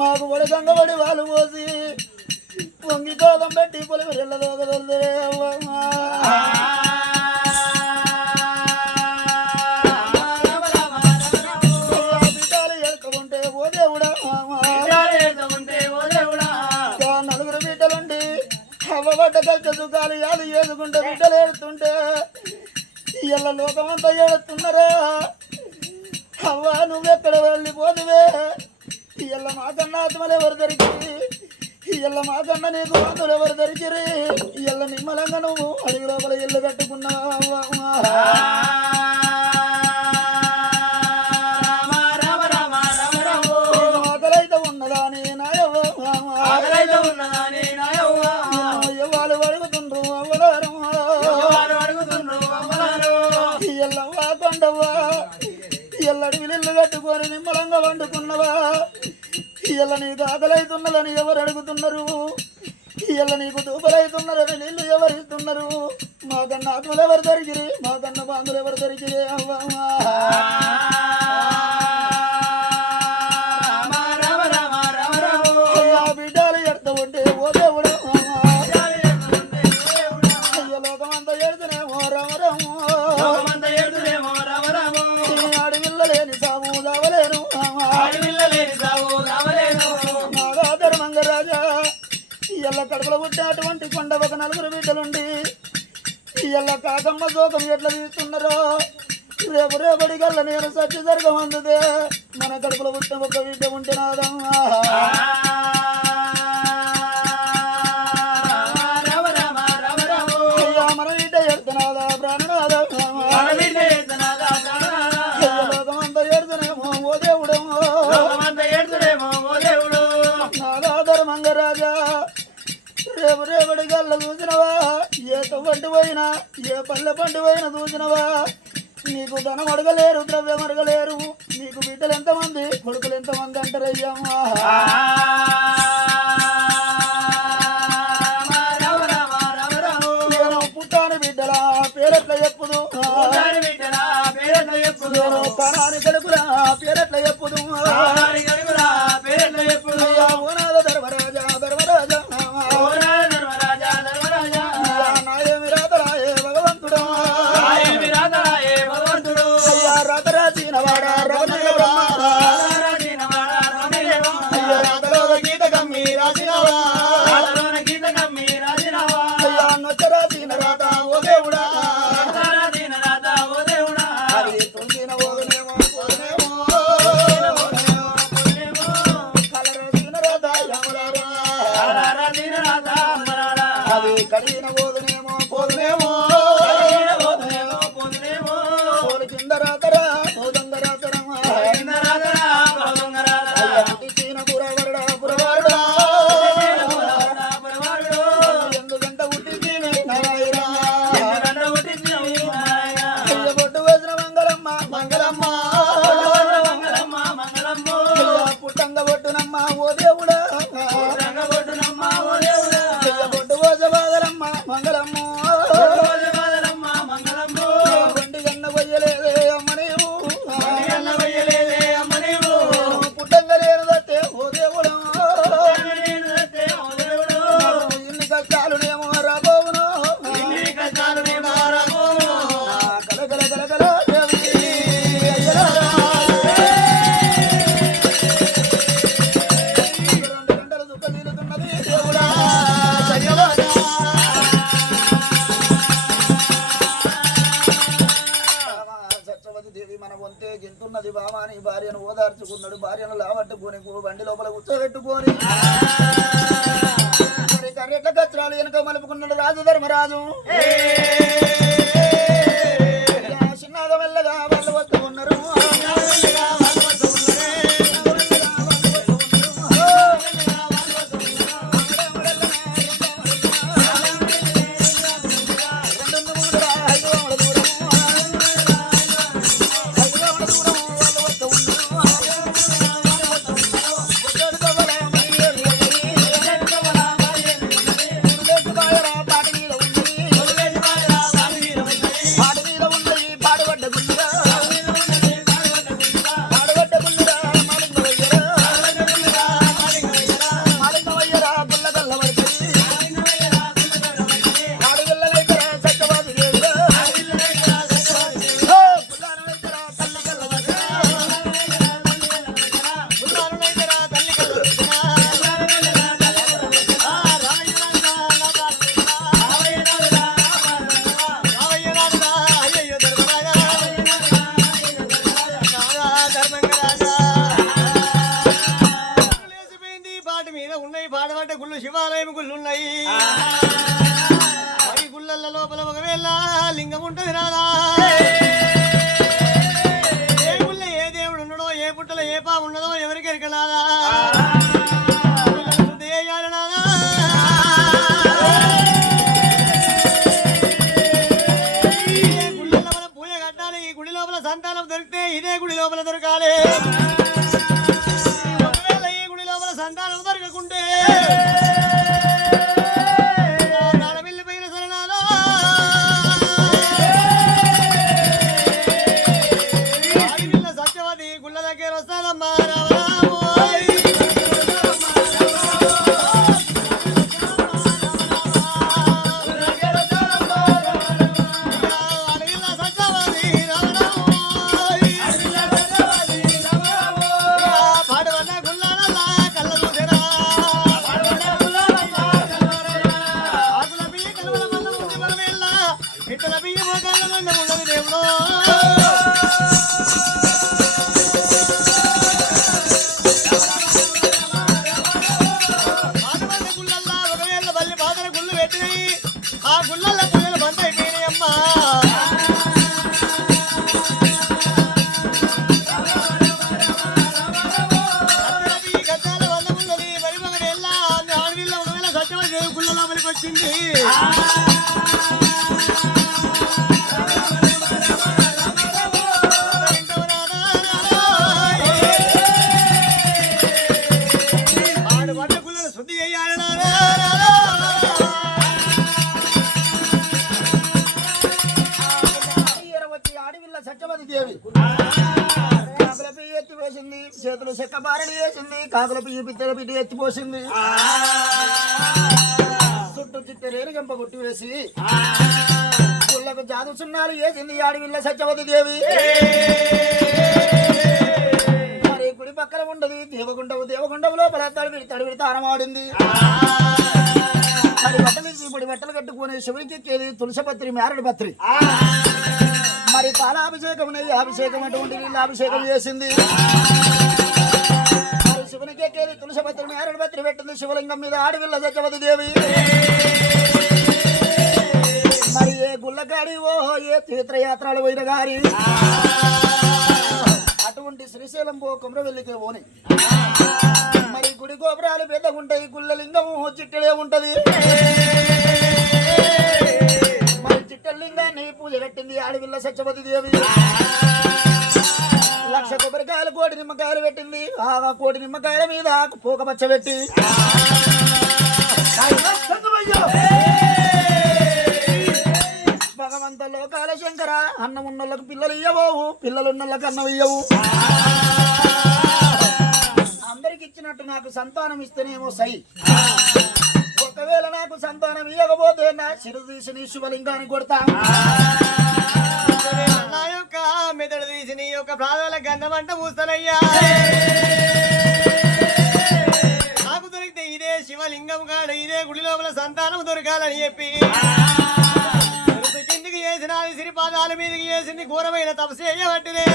మాకు ఒడి గంగబడి వాళ్ళు పోసి వంగి కోదం పెట్టి పొలిమి రెల్లదోగదొల్దే బిడ్డలు ఎడుకుంటే ఓ దేవుడా 4 బిడ్డలుండి అవ్వబడ్డ కష్ట సుఖాలు యాదు ఏదుకుంటే బిడ్డలు ఏడుతుంటే ఇళ్ళ లోకమంతా ఏడుతున్నారా అవ్వ నువ్వెక్కడ వెళ్ళిపోదువే ఇయ్యల్ల మాకన్నా ఆత్మలు ఎవరు దొరికిరి ఇయ్యల్ల మాకన్నా నీకు బంధువులు ఎవరు దొరికిరి ఇయ్యల్ల నిమ్మలంగా నువ్వు అడిగి లోపల ఇల్లు కట్టుకున్నావా ఆకలైతే ఉన్నదా నీ నాయవ్వ ఎవ్వాలు అడుగుతుండ్రు అవ్వలారు ఇయ్యల్లవ్వా కొండవ్వా ఇయ్యల్లడివి ఇల్లు కట్టుకొని నిమ్మలంగా వండుకున్నవా ఇయ్యల్ల నీకు ఆకలైతున్నదని ఎవరు అడుగుతున్నారు ఇయ్యల్ల నీకు దూపలైతున్నారని నీళ్ళు ఎవరు ఇస్తున్నారు మాకన్నా ఆత్మలు ఎవరు దొరికిరి మాకన్నా బాంధులు ఎవరు దొరికిరి అవ్వా బిడ్డలు ఎడత ఉంటే ఓ దేవుడు అయ్యో లోకమంతా ఎడుతునేమో రామరాము అడవిల్లలేని సాము దావలేను ధర్మంగరాజా ఇయ్యల్ల కడుపులో పుట్టినటువంటి కొండ ఒక నలుగురు బిడ్డలుండి ఇయ్యల్ల కాకమ్మ జోకం ఎట్లా తీస్తున్నారో రేపు రేపటి కల్లా నేను సత్య జరగమందుదే మన కడుపులో పుట్టిన ఒక బిడ్డ ఉంటే నాదమ్మా మన బిడ్డ ఎడుతున్నాదా ప్రాణనాదా లోకమంతా ఎడుతునేమో ఓ దేవుడేమో నాదా ధర్మంగరాజా రేపు రేపటి గల్ల చూసినవా ఏ తవ్వంటి పోయినా ఏ పల్లె పంటి పోయినా చూసినవా నీకు ధనం అడగలేరు ద్రవ్యం అడగలేరు నీకు బిడ్డలు ఎంతమంది కొడుకులు ఎంతమంది అంటారయ్యమ్మా నేను పుట్టాని బిడ్డలా పేరెట్ల చెప్పుదు నేను కరాని కడుపులా పేరెట్ల చెప్పుదు ఓనాద ధర్మరాజా ధర్మరాజా నాయమి రాతరాయే భగవంతుడా అయ్యా రాతరాజీన వాడ రవణయ్య బ్రహ్మ అయ్యా రాతలోక గీత కమ్మి రాసినవా అయ్యా నొచ్చరాజీన రాత ఓ దేవుడా అది తుంచిన ఓగనేమో పోగనేమో కలరాజీన రాత యమలారా అది కడిగిన ఓగనేమో పోగనేమో పోలు కింద రాతరా పోదంద రాతరమా అయ్యా చీన పురవరడా పురవారుడా ఎందుకంట పుట్టింది నాయరా అయ్య బొట్టు వేసిన మంగళమ్మ మంగళమ్మ అయ్యా పుట్టంగ బొట్టునమ్మ ఓ దేవుడా అయ్య బొట్టు పోస బాగలమ్మ మంగళమ్మ ఒంటి గన్న పొయ్యలేదే అమ్మ నీవు పుట్టంగ లేను దట్టే ఓ దేవుడా ఇన్ని కష్టాలునేమో రాబోవును కలకల కలకల దేవి అయ్యలారా. 2 గంటలు దుఃఖ తీరుతున్నది దేవుడా ధన్యవాదా. సత్యవతి దేవి మన వంతే గింతున్నది బామా అని భార్యను ఓదార్చుకున్నాడు భార్యను లావట్టుకొని బండి లోపల కూర్చోబెట్టుకొని మరి కర్రెట్ల కచ్చరాలు వెనుక మలుపుకున్నాడు రాజు ధర్మరాజు చిన్నగా మెల్లగా వాళ్ళు వస్తూ ఉన్నారు పాటి మీద ఉంది మీద ఉన్నాయి పాడబడ్డ గుళ్ళు శివాలయం గుళ్ళు ఉన్నాయి ఈ గుళ్ళ లోపల ఒకవేళ లింగం ఉంటది రాదా ఏ గుళ్ళ ఏ దేవుడు ఉన్నాడో ఏ పుట్టలో ఏ పా ఉన్నదో ఎవరికి ఎరకనాదా సంతానం దొరికితే ఇదే గుడి లోపల దొరకాలి ఒకవేళ ఈ గుడి లోపల సంతానం దొరకకుంటే వెళ్ళిపోయిన సరణాలు సత్యవతి గుళ్ళ దగ్గర వస్తానమ్మా వచ్చింది శుద్ధి చేయాలి ఆడవిల్ల సత్యవతి దేవి కాకుల పియ్యి ఎత్తి పోసింది చేతులు చెక్క బారడి వేసింది కాకుల పియ్యి పిత్తల పిట్టి ఎత్తిపోసింది చుట్టూ చిత్తరేరు గంప కొట్టి వేసి గుళ్ళకు జాదు సున్నాలు వేసింది ఆడవిల్ల సత్యవతి దేవి మరి గుడి పక్కన ఉండదు దేవగుండవు లోపల తడివిడి తారమాడింది మరి బట్టలు ఇప్పుడు బట్టలు కట్టుకునే శివునికి ఎక్కేది తులసిపత్రి మేరడి పత్రి మరి పాలాభిషేకం అభిషేకం అటువంటి నీళ్ళ అభిషేకం చేసింది మరి శివునికి ఎక్కేది తులసిపత్రి మేరడి పత్రి పెట్టింది శివలింగం మీద ఆడవిల్ల సత్యవతి దేవి మరి ఏ గుళ్ళగాడి ఓహో ఏ తీర్థయాత్రలు పోయిన గారి అటువంటి శ్రీశైలం పో కుమ్రవెల్లికే పోని మరి గుడి గోపురాలు పెద్దగుంటాయి గుళ్ళ లింగము చిట్టడే ఉంటది మరి చిట్టలింగాన్ని పూజ కట్టింది ఆడవిల్ల సత్యవతి దేవి 1,00,000 కొబ్బరికాయలు 1,00,000 నిమ్మకాయలు పెట్టింది ఆ 1,00,000 నిమ్మకాయల మీద పోక పచ్చ పెట్టి భగవంత లోకాల శంకర అన్నం ఉన్నోళ్ళకు పిల్లలు ఇయ్యవు పిల్లలున్నోళ్ళకు అన్నం ఇయ్యవు అందరికి ఇచ్చినట్టు నాకు సంతానం ఇస్తేనేమో సై ఒకవేళ నాకు సంతానం ఇవ్వకపోతే నా చిరు తీసి నీ శివలింగాన్ని కొడతా నా యొక్క మెదడు తీసి నీ యొక్క ప్రాణాల గంధమంట పూస్తానయ్యా నాకు దొరికితే ఇదే శివలింగం కాడ ఇదే గుడి లోపల సంతానం దొరకాలని చెప్పి కిందికి వేసిన సిరిపాదాల మీదకి వేసింది ఘోరమైన తపస్సు చేయబట్టినే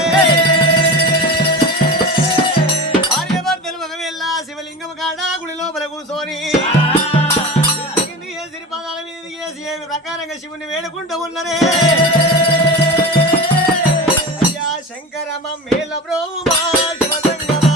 ఆర్యవర్ధలు మగవేళ్ళ శివలింగం కాడ గుడి లోపల కూర్చొని కిందికి వేసి సిరిపాదాల మీదకి వేసి ఏ ప్రకారంగా శివుని వేడుకుంటూ ఉన్నరే అయ్యా శంకరమ మేల బ్రోమా శివలింగమా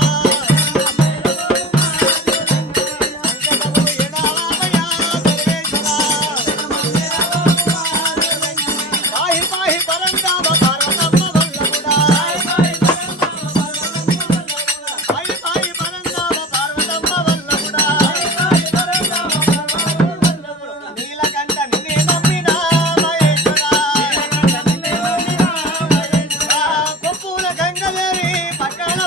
గంగదేవి పక్కన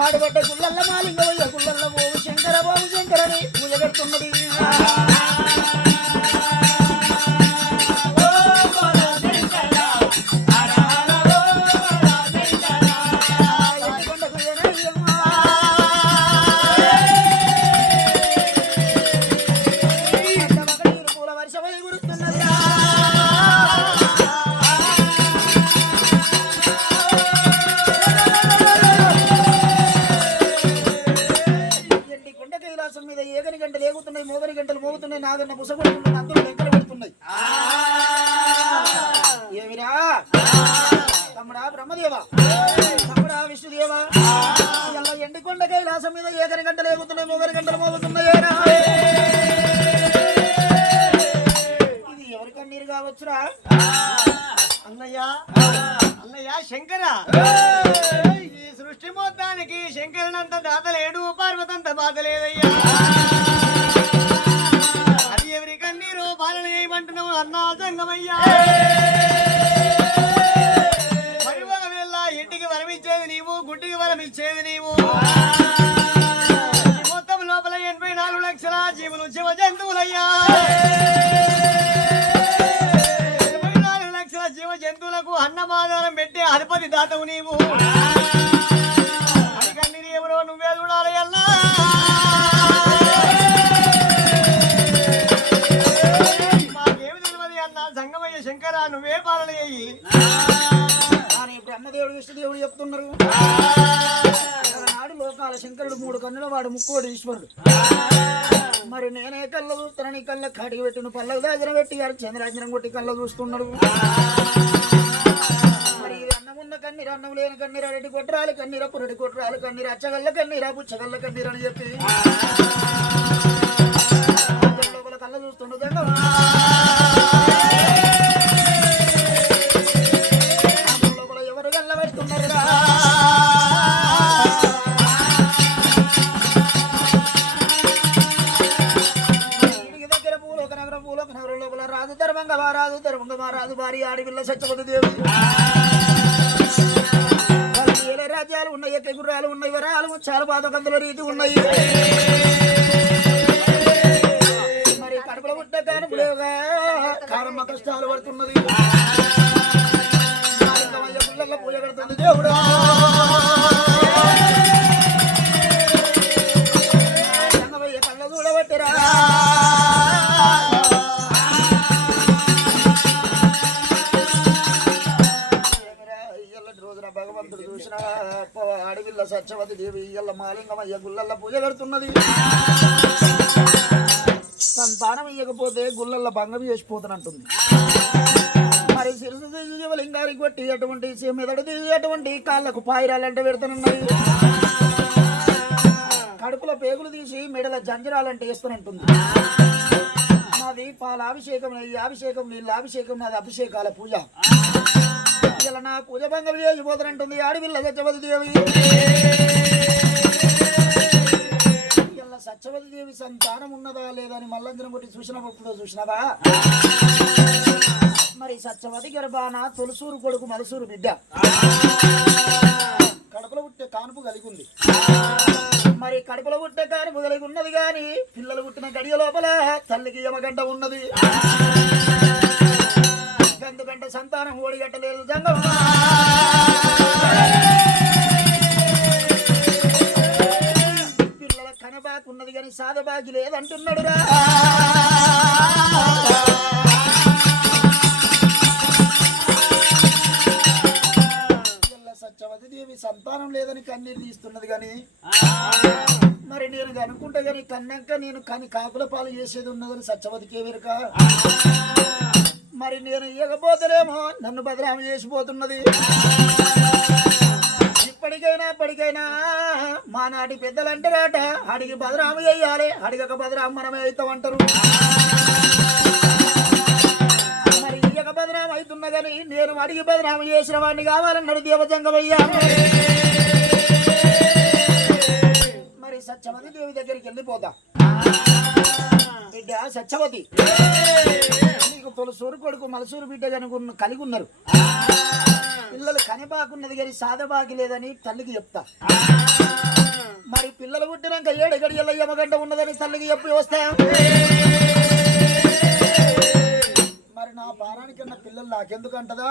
ఆడబడ్డ గుళ్ళల్ల మాలింగవయ్య గుళ్ళల్ల బాబు శంకర బాబు శంకరని పూజ పెడుతున్నది మోగని గంటలు మోగుతున్నాయి నాగన్న బుసగొడుతున్నాయి అందులో లెక్కలు పెడుతున్నాయి ఏమిరా తమ్ముడా బ్రహ్మదేవ తమ్ముడా విష్ణుదేవ ఇలా ఎండికొండ కైలాసం మీద ఏకని గంటలు ఎగుతున్నాయి మోగని గంటలు మోగుతున్నాయేరా ఇది ఎవరి కన్నీరు కావచ్చురా అన్నయ్య అన్నయ్య శంకర ఈ సృష్టి మొత్తానికి శంకరునంత దాత లేడు పార్వతంత బాధ లేదయ్యా అది ఎవరి కన్నీరు పాలన చేయమంటున్నావు అన్నా సంగమయ్యా పరివగ వెళ్ళ ఇంటికి వరమిచ్చేది నీవు గుడ్డికి వరమిచ్చేది నీవు మొత్తం లోపల 84 లక్షల జీవులు జీవ జంతువులయ్యా జీవ జంతువులకు అన్నమాదానం పెట్టే అధిపతి దాతవు నీవు అది కన్నీరు ఎవరో నువ్వే చూడాలి అన్నా మాకేమి తెలియదు అన్న సంగమయ్య శంకర నువ్వే పాలన చెయ్యి అని బ్రహ్మదేవుడు విష్ణుదేవుడు చెప్తున్నారు నాడు లోకాల శంకరుడు 3 కన్నుల వాడు ముక్కోడు ఈశ్వరుడు మరి నేనే కళ్ళ చూస్తానని కళ్ళ కాడికి పెట్టిన పళ్ళకు దగ్గర పెట్టి గారు చంద్రాంజనం కొట్టి కళ్ళ చూస్తున్నాడు మరి అన్నమున్న కన్నీరు అన్నం లేని కన్నీరు రెడ్డి కొట్టరాలి కన్నీర పురడి కొట్టరాలి కన్నీరు అచ్చగల్ల కన్నీరా పుచ్చగల్ల కన్నీరు అని చెప్పి లోపల కళ్ళ చూస్తుండదు లోపల ఎవరు కళ్ళ పెడుతున్నారు రాజు భారీ ఆడిపిల్ల సత్యవతి దేవి రాజ్యాలు ఉన్నాయి ఎక్క గుర్రాలు ఉన్నాయి వరాలు చాలా బాధకందుల రీతి ఉన్నాయి మరి కడుపులో పుట్టే కానుపులేగా కారమ్మ కష్టాలు పడుతున్నది పిల్లల పూజ పెడుతుంది దేవుడు కళ్ళ చూడబట్టిరా భగవంతుడు చూసిన అడవిల్ల సత్యవతి దేవి ఇయ్యల్ల మాలింగమయ్య గుళ్ళల్ల పూజ కడుతున్నది సంతానం ఇయ్యకపోతే గుళ్ళల్ల భంగం చేసిపోతానంటుంది మరి శిరసు శివలింగానికి కొట్టి అటువంటి మెదడు తీసి అటువంటి కాళ్ళకు పాయిరాలంటే పెడుతున్నది కడుపులో పేగులు తీసి మెడల జంజరాలంటే వేస్తానంటుంది నాది పాలాభిషేకం నెయ్యి అభిషేకం నీళ్ళ అభిషేకం నాది అభిషేకాల పూజ ఇలా నా పూజ భంగం చేసిపోతానంటుంది ఆడిపిల్ల సత్యవతి దేవి ఇలా సత్యవతి దేవి సంతానం ఉన్నదా లేదా అని మల్లంజనం కొట్టి చూసినప్పుడు చూసినవా మరి సత్యవతి గర్భాన తొలసూరు కొడుకు మలసూరు బిడ్డ కడుపులో పుట్టే కానుపు కలిగి ఉంది మరి కడుపులో పుట్టే కానుపు కలిగి ఉన్నది కానీ పిల్లలు పుట్టిన గడియ లోపల తల్లికి యమగంట ఉన్నది ఎందుకంటే సంతానం ఓడిగట్టలేదు జంగం పిల్లల కనబాకున్నది కానీ సాధబాకి లేదంటున్నాడు రా సత్యవతి దేవి సంతానం లేదని కన్నీరు తీస్తున్నది కానీ మరి నేను అనుకుంటే కానీ కన్నాక నేను కానీ కాకుల పాలు చేసేది ఉన్నదని సత్యవతికి ఎరుక మరి నేను ఇవ్వకపోతేనేమో నన్ను బదనామం చేసిపోతున్నది ఇప్పటికైనా మా నాటి పెద్దలు అంటారట అడిగి బదనామం చేయాలి అడిగక బదనామం మనమే అవుతామంటారు మరి ఇయ్యక బదనామం అవుతున్నా కానీ నేను అడిగి బదనామం చేసిన వాడిని కావాలన్నాడు దేవజంగమయ్యా మరి సత్యవతి దేవి దగ్గరికి వెళ్ళిపోతా బిడ్డ సత్యవతి నీకు తొలసూరు కొడుకు మలసూరు బిడ్డ కలిగి ఉన్నారు పిల్లలు కనిపాకున్నది కానీ సాదబాకి లేదని తల్లికి చెప్తా. మరి పిల్లలు పుట్టినాక 7 గడియల యమగంట ఉన్నదని తల్లికి చెప్పి వస్తా. మరి నా పానానికన్నా పిల్లలు నాకెందుకు అంటదా?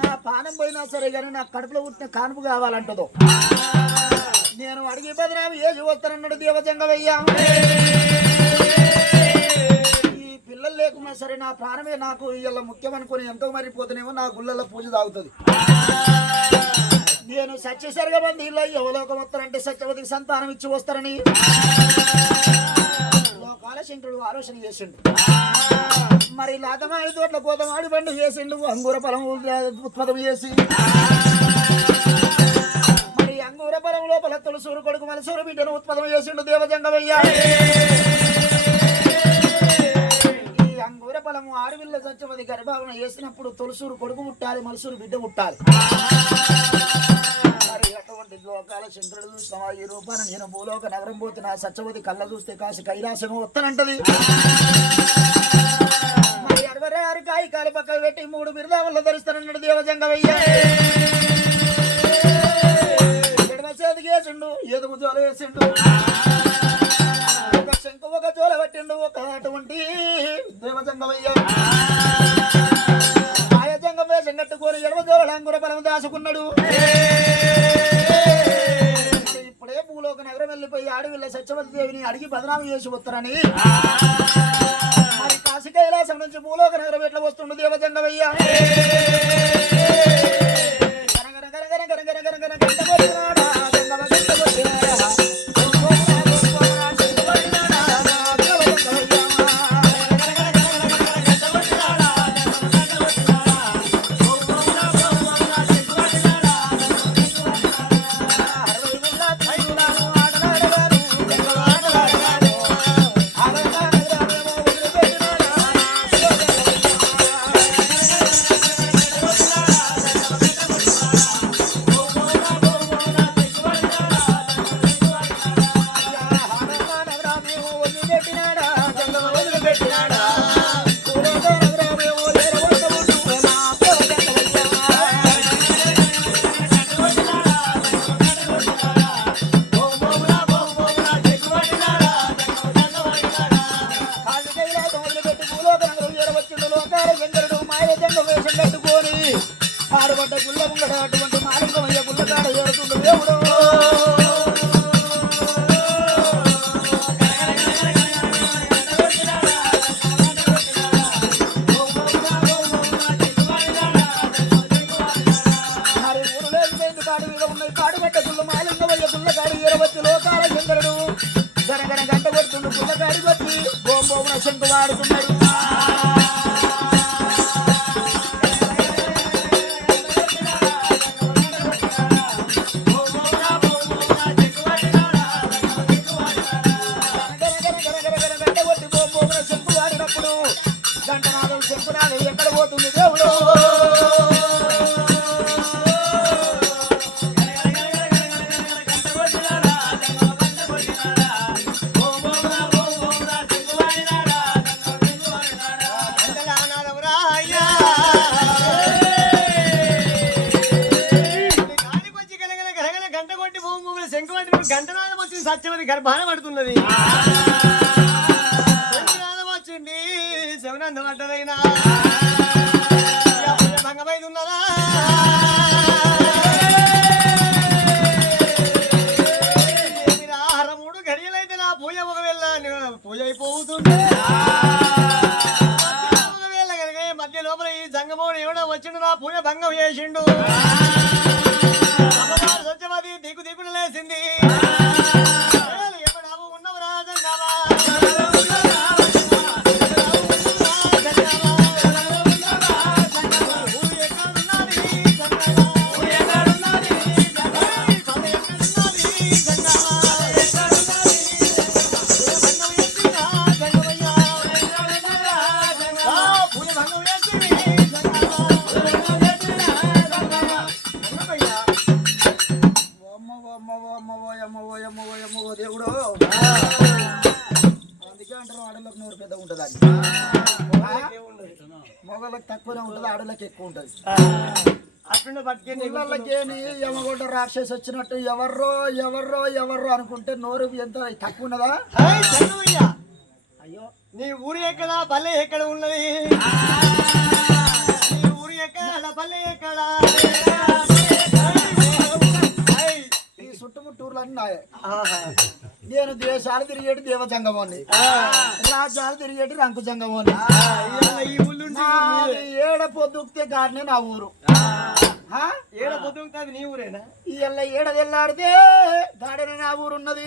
నా పానం పోయినా సరే కానీ నా కడుపులో పుట్టిన కానుపు కావాలంటదో. నేను అడిగి బదనామి ఏజ్ వస్తానన్నాడు దేవజంగవయ్యా. ఈ పిల్లలు లేకున్నా సరే నా ప్రాణమే నాకు ఇళ్ళ ముఖ్యం అనుకుని ఎంతో మరిపోతున్నామో నా గుళ్ళల్లో పూజ తాగుతుంది. నేను సత్యసరిగా మంది ఇళ్ళ ఎవలోకం వస్తారంటే సత్యవతికి సంతానం ఇచ్చి వస్తారని లోకాల శంకరుడు ఆలోచన చేసిండు. మరి లాతమాడి తోట్ల కోతమాడి బండి చేసిండు. అంగూర పొలం ఉత్పత్తం చేసి మరి అంగూర పొలం లోపల తులసూరు కొడుకు మలసూరు బిడ్డను ఉత్పత్తం చేసిండు దేవజంగమయ్య. ఈ అంగూర పొలము ఆడవిల్ల సత్యవతి గర్భావన చేసినప్పుడు తులసూరు కొడుకు పుట్టాలి, మలసూరు బిడ్డ పుట్టాలి. మరి అటువంటి లోకాల శంకరుడు చూస్తావా ఈ రూపాన్ని నేను భూలోక నగరం పోతే నా సత్యవతి కళ్ళ చూస్తే కాసి కైలాసము వస్తానంటది. మరి 66 కాయికాలు పక్కన పెట్టి 3 బిరుదావల్లో ధరిస్తానన్నాడు దేవజంగవయ్య. ఎడమ చేతికి వేసిండు, ఎదుగు జోల వేసిండు, ఒక శంకు ఒక జోల పట్టిండు ఒక అటువంటి దేవజంగవయ్య. ఆయజంగం వేషం కట్టుకొని ఎడమ జోల అంగుర బలం దాచుకున్నాడు. ఇప్పుడే భూలోక నగరం వెళ్ళిపోయి ఆడవిల్ల సత్యవతి దేవిని అడిగి బదనామం చేసి వస్తారని మరి కాశీ కైలాసం నుంచి భూలోక నగరం ఎట్లా వస్తుండు దేవజంగమయ్య. ఆడబడ్డ గుళ్ళ ముంగడ అటువంటి మాలింగమయ్య గుళ్ళకాడ ఏడుతుండు దేవుడు. మరి ఊరు లేకపోయింది కాడు మీద ఉన్నాయి కాడుబడ్డ గుళ్ళ మాలింగమయ్య గుళ్ళకాడు ఏరవచ్చు లోకాల శంకరుడు గనగన గంట కొడుతుండు గుళ్ళకాడికి వచ్చి గోంబోమున శంకు వాడుతున్నాడు. ఎక్కడ పోతుంది దేవుడు? గంట కొట్టి భూమి శంకువాటి గంటనాదం వచ్చింది సత్యవతి గర్భాన పడుతున్నది. వచ్చింది శివనందం అంటదైనా భంగమైంది ఉన్నదా? ఆహారం 3 గడియలైతే నా పూజ ఒకవేళ పూజ అయిపోతుంది. ఒకవేళ కనుక మధ్య లోపల ఈ జంగమోడు ఎవడో వచ్చిండు నా పూజ భంగం చేసిండు. సత్యవతి దిక్కు దిక్కున లేసింది. ఎవడావు ఉన్నవరా జంగమా దేవుడు. అందుకే అంటారు ఆడలకు నోరు పెద్ద ఉంటుంది, అది మొగలకు తక్కువనే ఉంటుంది, ఆడలకు ఎక్కువ ఉంటుంది. అట్లుండే బతికేంది పిల్లలకేని యమగొండ రాక్షసి వచ్చినట్టు ఎవర్రో ఎవర్రో ఎవర్రో అనుకుంటే నోరు ఎంత తక్కువ ఉన్నదా? చంద్రయ్యా అయ్యో నీ ఊరు ఎక్కడ పల్లె ఎక్కడ ఉన్నది? నీ ఊరు ఎక్కడ పల్లె ఎక్కడ? ఈ చుట్టుముట్టూర్లు అన్నీ నాయే. నేను దేశాలు తిరిగేటి దేవజంగమోని, రాజ్యాలు తిరిగేటి రంకు జంగమోని. ఈ ఊళ్ళు ఏడ పొద్దుక్తే గాడినే నా ఊరు. ఏడ పొద్దుంటుంది నీ ఊరేనా? ఇవాళ ఏడ తెల్లాడితే గాడిన నా ఊరు ఉన్నది.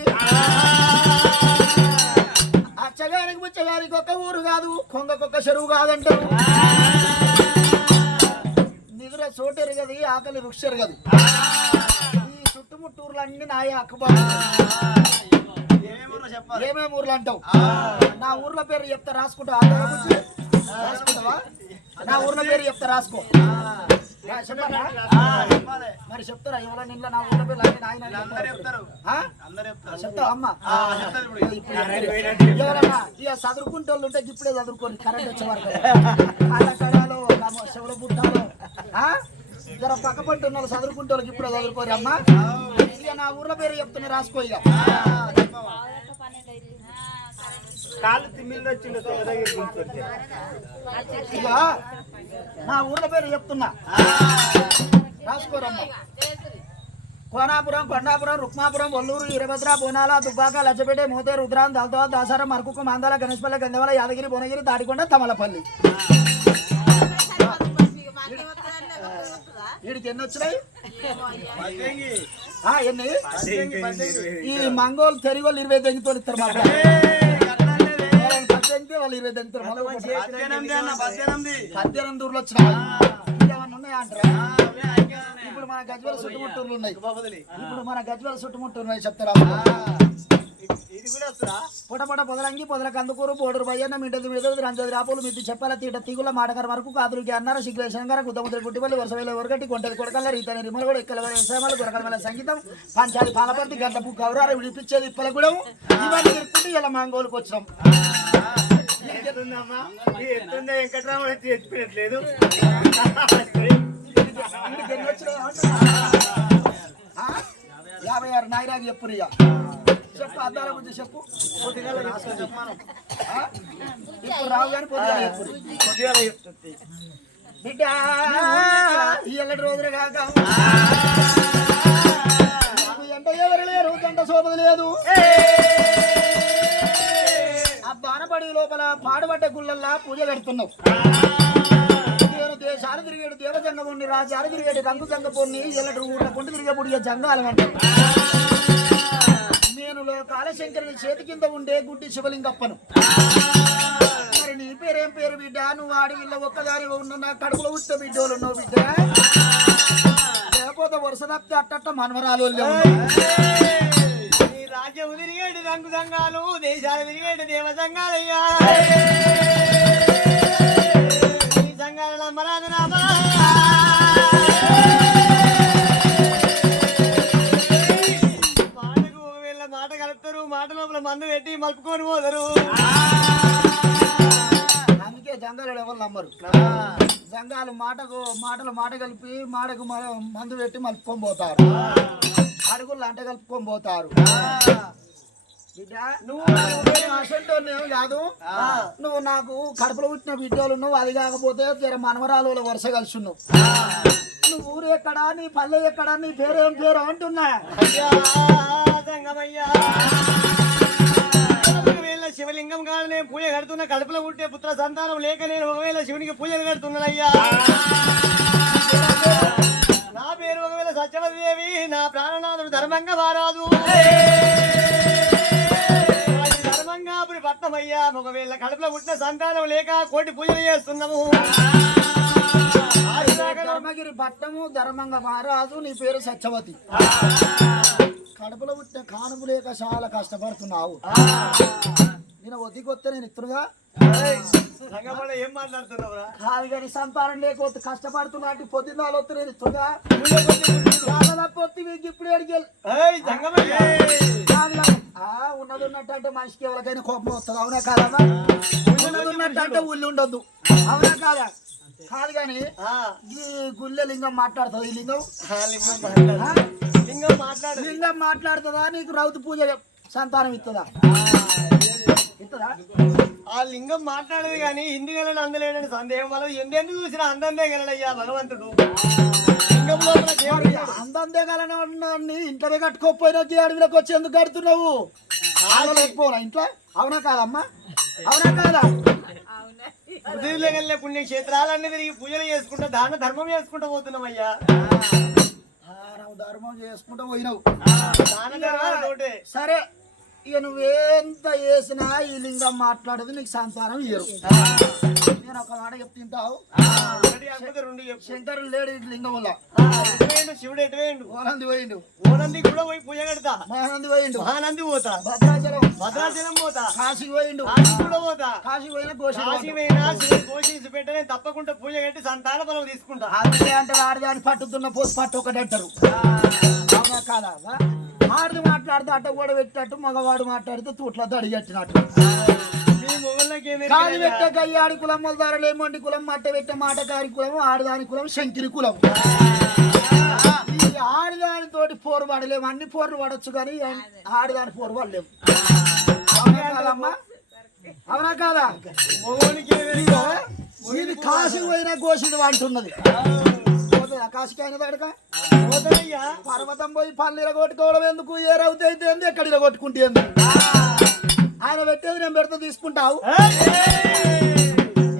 అచ్చగానికి ముచ్చగానికి ఒక్క ఊరు కాదు, కొంగకొక్క చెరువు కాదంటారు. నిద్ర చోటెరు గది, ఆకలి రుక్షరు గది. ఈ చుట్టుముట్టూర్లు అన్ని నాయ అక్కబాబు. ఏమేమి ఊర్లు అంటావు? నా ఊర్ల పేరు చెప్తా రాసుకుంటా. రాసుకుంటావా? నా ఊర్ల పేరు చెప్తా రాసుకో. చెప్పరా? మరి చెప్తారా? ఎవరో నిన్న నా ఊర్ల పేరు చెప్తావా అమ్మా? ఎవరన్నా ఇక చదువుకుంటే వాళ్ళు ఉంటే ఇప్పుడే చదువుకోండి. కరెంట్ వచ్చేవారు కడాలో చెవుల పుట్టాలో జర పక్క పంట ఉన్న వాళ్ళు చదువుకుంటే వాళ్ళకి ఇప్పుడే చదువుకోరు అమ్మా. ఇక నా ఊర్ల పేరు చెప్తున్నా రాసుకో. ఇక కాళ్ళు తిమ్మిళ్ళు వచ్చింది ఇక నా ఊర్ల పేరు చెప్తున్నా రాసుకోరమ్మా. కోనాపురం, కొండాపురం, రుక్మాపురం, ఒల్లూరు, వీరభద్ర, బోనాల, దుబ్బాక, లచ్చపేట, మోతే, రుద్రాం, దళతో, దాసారం, మరకుకు, మాందాల, గణేశ్పల్లి, గంధవల, యాదగిరి, భువనగిరి, దాడికొండ, తమలపల్లి. వీడికి ఎన్ని వచ్చినాయి? ఎన్ని? ఈ మంగోలు తెరిగోళ్ళు 20 తెంగితో ఇస్తారు. మాకు 18 వాళ్ళు 20 తెంగుతారు. 18 ఊర్లు వచ్చినాయి. ఇంకేమన్నా ఉన్నాయా అంటారా? ఇప్పుడు మన గజ్వేల చుట్టుముట్టూర్లు ఉన్నాయి. ఇప్పుడు మన గజ్వేల చుట్టుముట్టూరు ఉన్నాయి చెప్తారా? పొటపొట పొదలంగి, పొదల కందుకూరు, బోడూరు బయ్యన్న, మింటది మిడదు, రంజది రాపులు, మిద్ది చెప్పాల, తీట తీగుల, మాటకర వరకు, కాదులకి అన్నారు, శిగ్రేశంకర, గుద్దముద్ర గుట్టిపల్లి, వరుసవేల ఒరగట్టి, కొంటది కొడకల్ల, రీతని రిమలగూడ, ఇక్కల వ్యవసాయాలు, గురకల సంగీతం, పంచాలి పాలపర్తి, గంటపు గౌరాలు, విడిపించేది ఇప్పలగూడెం. ఇవన్నీ తిరుగుతుంది. ఇలా మాంగోలుకు వచ్చినాం. వెంకటరాముడు చెప్పినట్లేదు. వీడికి ఎన్ని వచ్చినాయి? 56 నాయరాకి చెప్పు. రియా చెప్పు, అద్దాల గురించి చెప్పు. ఇప్పుడు రావు కానీ పొద్దుగా చెప్పు. బిడ్డ ఎల్లటి రోజులు కాక ఎంత ఎవరు లేరు, గంట శోభది లేదు. ఆ బాణపడి లోపల పాడుబడ్డ గుళ్ళల్లా పూజ పెడుతున్నావు. నేను దేశాలు తిరిగేడు దేవజంగముని, రాజ్యాలు తిరిగేడు రంగు జంగపోని, ఎల్లటి ఊళ్ళ కొండ తిరిగే జంగాలం అంటారు. నేను కాళశంకరుని చేతి కింద ఉండే గుడ్డి శివలింగప్పను. మరి నీ పేరేం పేరు బిడ్డ? నువ్వు ఆడవిల్ల ఒక్కదాని ఉన్న నా కడుపులో ఉత్త బిడ్డోలు ఉన్నావు బిడ్డ. లేకపోతే వరుస తప్పితే అట్టట్ట మనవరాలు. రాజ్యం తిరిగేటి రంగు సంఘాలు, దేశాలు తిరిగేటి దేవ సంఘాలయ్యా. ఈ సంఘాల నమ్మరాదు రామా. మాటకు ఒకవేళ మాట కలుపుతారు, మాట లోపల మందు పెట్టి మలుపుకొని పోతారు. అందుకే జంగాలు ఎవరు నమ్మరు. జంగాలు మాటలు మాట కలిపి మాటకు మందు పెట్టి మలుపుకొని పోతారు. అడుగులు అంట కలుపుకొని పోతారు. బిడ్డ నువ్వు అసంటోనేమి కాదు. నువ్వు నాకు కడుపులో పుట్టిన బిడ్డలు నువ్వు. అది కాకపోతే జర మనవరాలు వరుస కలిసి ఉన్నావు. నువ్వు ఊరు ఎక్కడా, నీ పల్లె ఎక్కడా, నీ పేరేం పేరు అంటున్నా. ఒకవేళ శివలింగం కాదు నేను పూజ కడుతున్నా, కడుపులో పుట్టే పుత్ర సంతానం లేక నేను ఒకవేళ శివునికి పూజలు కడుతున్నానయ్యా. నా పేరు ఒకవేళ సత్యవతి దేవి, నా ప్రాణనాథుడు ధర్మంగా మారాదు. ధర్మంగాపురి పట్నమయ్యా. ఒకవేళ కడుపులో పుట్టిన సంతానం లేక కోటి పూజలు చేస్తున్నాము. ధర్మగిరి పట్టము ధర్మంగా మారాదు. నీ పేరు సత్యవతి. కడుపులో పుట్టిన కానుపు లేక చాలా కష్టపడుతున్నావు. నేను ఒదిగొస్తే నేను ఇత్తురుగా ఏం మాట్లాడుతున్నావురా? కాదు కానీ సంతానం లేకపోతే కష్టపడుతున్నా అంటే పొద్దున్నాలు వస్తే నేను ఇత్తురుగా పొత్తి మీకు ఇప్పుడు అడిగేది ఉన్నది ఉన్నట్టు అంటే మనిషికి ఎవరికైనా కోపం వస్తుంది. అవునా కాదమ్మా? ఉన్నది ఉన్నట్టు అంటే ఊళ్ళు ఉండొద్దు. అవునా కాదా? కాదు కానీ ఆ, ఈ గుళ్ళె లింగం మాట్లాడుతుంది ఈ లింగం ఆ లింగం మాట్లాడు. లింగం మాట్లాడు. లింగం మాట్లాడుతుందా నీకు రౌతు పూజ సంతానం ఇస్తుందా ఇస్తుందా ఆ లింగం మాట్లాడేది కానీ హిందీ గలని అందలేడని సందేహం వల్ల ఎందెందుకు చూసినా అందందే గలడయ్యా భగవంతుడు. లింగం లోపల దేవుడు ఉన్నాడు. అందందే కలని ఇంట్లోనే కట్టుకోకపోయినా అడవిలోకి వచ్చి ఎందుకు కడుతున్నావు లేకపోనా ఇంట్లో అవునా కాదమ్మా అవునా కాదా పృథ్వీలో వెళ్ళే పుణ్యక్షేత్రాలన్నీ తిరిగి పూజలు చేసుకుంటా దాన ధర్మం చేసుకుంటూ పోతున్నామయ్యా. నువ్వు ధర్మం చేసుకుంటూ పోయినావు దాన ధర్మాలు తోటే. సరే ఇక నువ్వెంత చేసినా ఈ లింగం మాట్లాడేది నీకు సంతానం ఇయ్యరు నేను ఒక మాట చెప్తుంటావు ఒకటి కాకపోతే రెండు చెప్పు. శంకరుడు లేడు ఈ లింగం వల్ల ఎటు వేయండు శివుడు ఎటు వేయండు ఓనంది పోయిండు ఓనంది కూడా పోయి పూజ కడతా మహానంది పోయిండు మహానంది పోతా భద్రాచలం భద్రాచలం పోతా కాశీకి పోయిండు కాశీ కూడా పోతా కాశీ పోయిన కోశ కాశీ పోయినా శివుడు పోషించి పెట్టనే తప్పకుండా పూజ కట్టి సంతాన బలం తీసుకుంటా. అందుకే అంటారు ఆడదాన్ని పట్టుతున్న పోసి పట్టు ఒకటి అంటారు అవునా కాదా ఆడది మాట్లాడితే అట్ట కూడా పెట్టినట్టు మగవాడు మాట్లాడితే తూట్లతో అడిగట్టినట్టు మీ మొగళ్ళకి ఏమి కాలు పెట్టే కయ్యాడి కులం మొదలు ఏమంటి కులం మట్ట పెట్టే మాటకారి కులం ఆడదాని కులం శంకిరి కులం ఈ ఆడదాని తోటి పోరు పడలేము అన్ని పోర్లు పడవచ్చు కానీ ఆడదాని పోరు పడలేము అవునా కాదమ్మా అవునా కాదా మొగోనికి ఏమి ఇది కాశీకి పోయినా గోషిడు అంటున్నది పోతుందా కాశీకి అయిన తడక పోతాయ్యా. పర్వతం పోయి పళ్ళు కొట్టుకోవడం ఎందుకు ఏ రౌతి అయితే ఏంది ఎక్కడ కొట్టుకుంటే ఎందుకు ఆయన పెట్టేది నేను పెడితే తీసుకుంటావు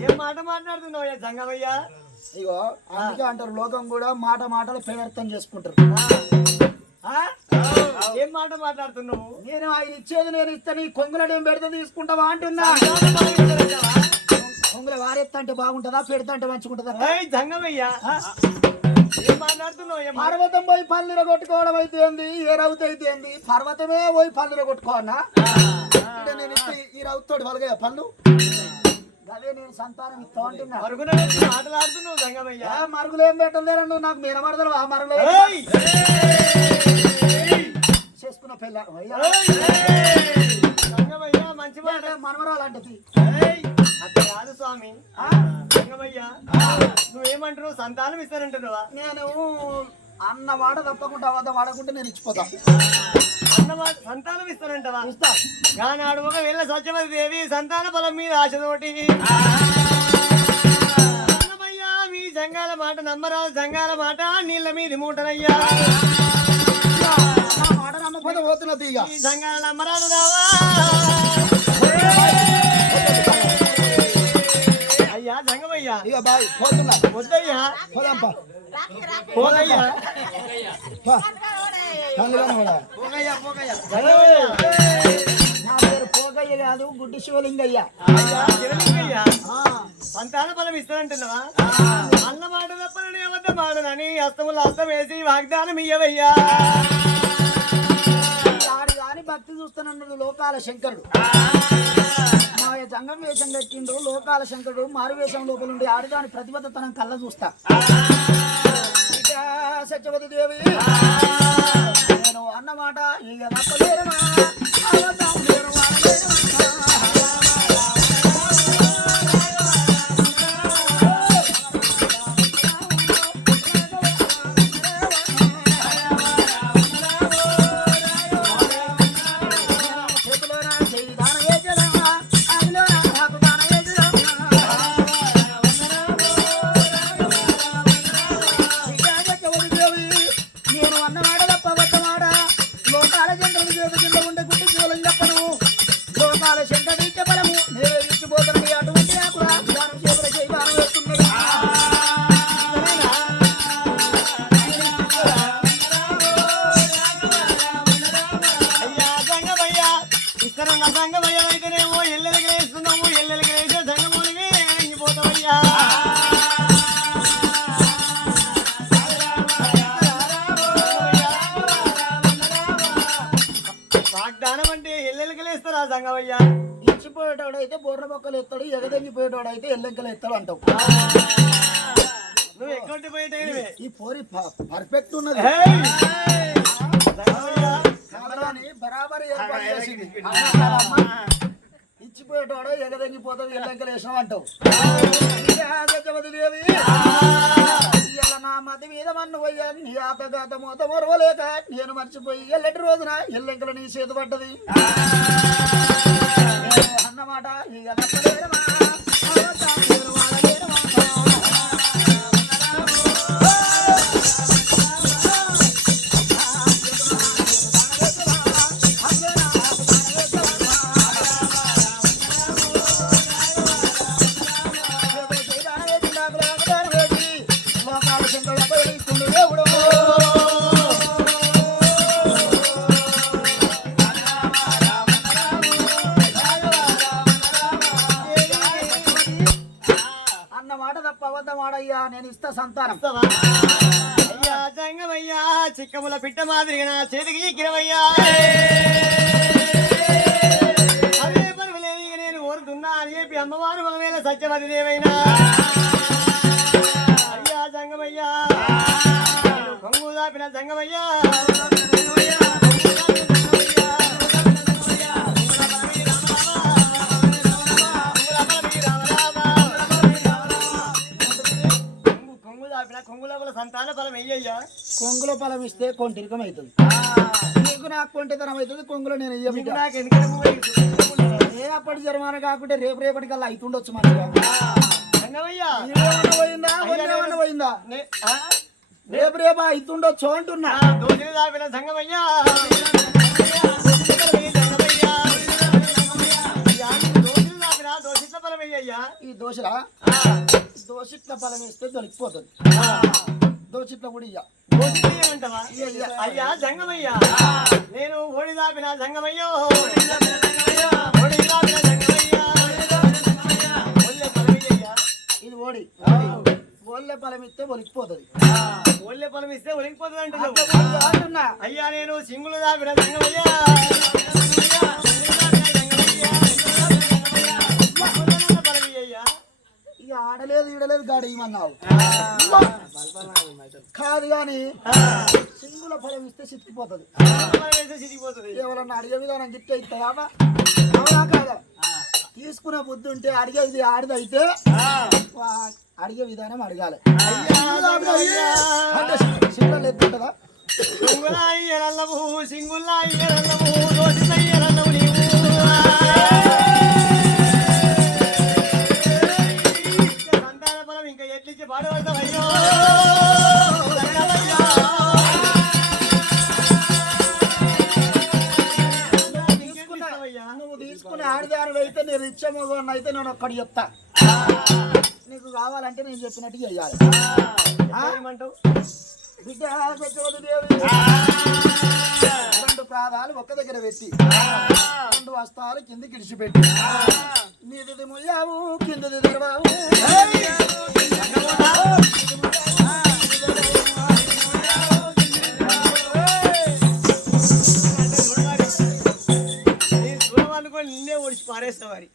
ఏం మాట మాట్లాడుతున్నావు సంగమయ్యా. ఇగో అందుకే అంటారు లోకం కూడా మాటలు ప్రవర్తన చేసుకుంటారు ఏం మాట మాట్లాడుతున్నావు. నేను ఆయన ఇచ్చేది నేను ఇస్తాను ఈ కొంగుల నేను పెడితే తీసుకుంటావా అంటున్నా కొంగుల వారెత్తా అంటే బాగుంటుందా పెడతా అంటే మంచిగుంటుందా సంగమయ్యా ఏం మాట్లాడుతున్నావు. పర్వతం పోయి పళ్ళుర కొట్టుకోవడం అయితే ఏంది ఏ రౌతు అయితే ఏంది పర్వతమే పోయి పళ్ళుర కొట్టుకోవన్నా ఇక్కడ నేను ఇస్తే ఈ రౌతుతోటి వలగయ్యా పళ్ళు అదే నేను సంతానం ఇస్తా అంటున్నా మరుగున మాట్లాడుతున్నావు సంగమయ్యా. మరుగులు ఏం పెట్టలేరు నాకు మీనమడదలు ఆ మరుగులు చేసుకున్న పిల్ల సంగమయ్యా మంచి మాట. మనమరాలంటది అట్లా కాదు స్వామి. సంగమయ్యా నువ్వేమంటున్నావు సంతానం ఇస్తానంటున్నావా. నేను అన్న వాడ తప్పకుండా అబద్ధం వాడకుంటే నేను ఇచ్చిపోతా అన్నమాట సంతానం ఇస్తానంటవా. ఇస్తా నాడు ఒకవేళ సత్యవతి దేవి సంతాన బలం మీద ఆశతోటి సంగమయ్యా మీ సంఘాల మాట నమ్మరాదు సంఘాల మాట నీళ్ళ మీది మూటనయ్యా. నా మాట నమ్మకపోతే పోతున్నది ఇక ఈ సంఘాల నమ్మరాదు రావా అయ్యా సంగమయ్యా. ఇక బాయ్ పోతున్నా వద్దయ్యా పోదాంపా పోగయ్యా పోగయ్యా పోగయ్యా సంగమయ్యా. నా పేరు పోగయ్య కాదు గుడ్డి శివలింగయ్య అయ్యా శివలింగయ్యా సంతాన బలం ఇస్తానంటున్నావా. అన్న మాట తప్పనని అబద్ధం ఆడనని హస్తములు హస్తం వేసి వాగ్దానం ఇయ్యవయ్యా. ఆడు కాని భక్తి చూస్తానన్నాడు లోకాల శంకరుడు మా జంగం వేషం కట్టిండు లోకాల శంకరుడు మారు వేషం లోపల ఉండి ఆడదాని ప్రతిబద్ధతనం కళ్ళ చూస్తా ఇక సత్యవతి దేవి నేను అన్నమాట ఇక తప్పలేరమా అబద్ధం లేరు నేను అన్నమాట తప్ప అబద్ధమాట లోకాల శంకరుడు చేతి కింద ఉండే గుడ్డి శివలింగ చెప్పను లోకాల శంకరుడు ఇచ్చే బలము నేనే ఇచ్చిపోతాను అటువంటి నాకు దానం చేతుల చేయి దానం వేస్తున్నాడు అయ్యా సంగమయ్యా ఇస్తారన్న సంగమయ్య అయితేనేమో ఎల్లెలకి వేస్తున్నాము ఎల్లెలకి వేసే సంగమూలివి ఎంగిపోతామయ్యా. వాగ్దానం అంటే ఎల్లెలకి వేస్తారా సంగమయ్యా. ఇచ్చిపోయేటోడు అయితే బొర్ర మొక్కలు ఎత్తాడు ఎగదెంగిపోయేటోడు అయితే ఎల్లెంకలు ఎత్తాడు అంటావు నువ్వు ఎక్కడికి పోయేటైనవే ఈ పోరి పర్ఫెక్ట్ ఉన్నది కావాలని బరాబర్ ఏర్పాటు చేసింది. అవునా కాదమ్మా? ఇచ్చిపోయేటోడ ఎగదెంగిపోతావు ఎల్లెంకలు వేసినావు అంటావు సత్యవతిదేవి ఇలా నా మతి మీద మన్ను పోయా నీ ఆతగాత మూత మొరవలేక నేను మర్చిపోయి ఎల్లటి రోజున ఎల్లెంకలు నీ చేతు పడ్డది అన్నమాట ఇక నచ్చలేరమా నేను ఇస్తా సంతానం అయ్యా జంగమయ్యా చిక్కముల పిట్ట మాదిరిగా నా చేతికి చిక్కినవయ్యా అదే పర్వాలేదు ఇక నేను కోరుతున్నా అని చెప్పి అమ్మవారు మగవేళ సత్యవతి దేవైనా అయ్యా జంగమయ్యా కొంగు దాపిన జంగమయ్యా కొంగుల సంతాన ఫలం అయ్యయ్యా కొంగులో ఫలం ఇస్తే కొంటిరికం అవుతుంది నీకు నాకు కొంటితనం అవుతుంది కొంగులో నేను ఇయ్య నాకు ఎందుకంటే అప్పటి జరమాన కాకుంటే రేపటికల్లా అవుతుండొచ్చు మంచిగా పోయిందా పోయిందా రేపు అవుతుండొచ్చు అంటున్నా దోషులు దాపిన సంగమయ్యా దోషులు దాపిన దోషిత ఫలం అయ్యయ్యా ఈ దోషలా దోషిట్ల ఫలం ఇస్తే దొరికిపోతుంది దోషిట్ల కూడా ఇయ్య అంటావా అయ్యా జంగమయ్యా నేను ఓడి దాపిన జంగమయ్యో ఇది ఓడి ఓళ్ళే ఫలం ఇస్తే ఒలికిపోతుంది ఓళ్ళే ఫలం ఇస్తే ఒలికిపోతుంది అంటున్నా అయ్యా నేను సింగులు దాపిన జంగమయ్యా ఇక ఆడలేదు ఈడలేదు గాడి ఇమన్నావు కాదు గాని సింగుల ఫలం ఇస్తే చితికిపోతుంది ఎవరన్నా అడిగే విధానం గిట్టే ఇస్తావా అవునా కాదా తీసుకునే బుద్ధి ఉంటే అడిగేది ఆడిదైతే అడిగే విధానం అడగాలి అంటే సింగులు ఎత్తుంటదా ఇంకా ఎట్లిచ్చి పాడబడతావయ్యో నువ్వు తీసుకునే ఆడిదారుడు అయితే నేను ఇచ్చమోగోని అయితే నేను ఒక్కడి చెప్తా నీకు కావాలంటే నేను చెప్పినట్టు చెయ్యాలి బిడ్డ సత్యవతిదేవి రెండు ప్రాధాలు ఒక్క దగ్గర పెట్టి రెండు వస్త్రాలు కిందికి ఇడిచిపెట్టి నీది ముయ్యావు కిందది తెరవావు నిన్నే ఓడిచి పారేస్తావారి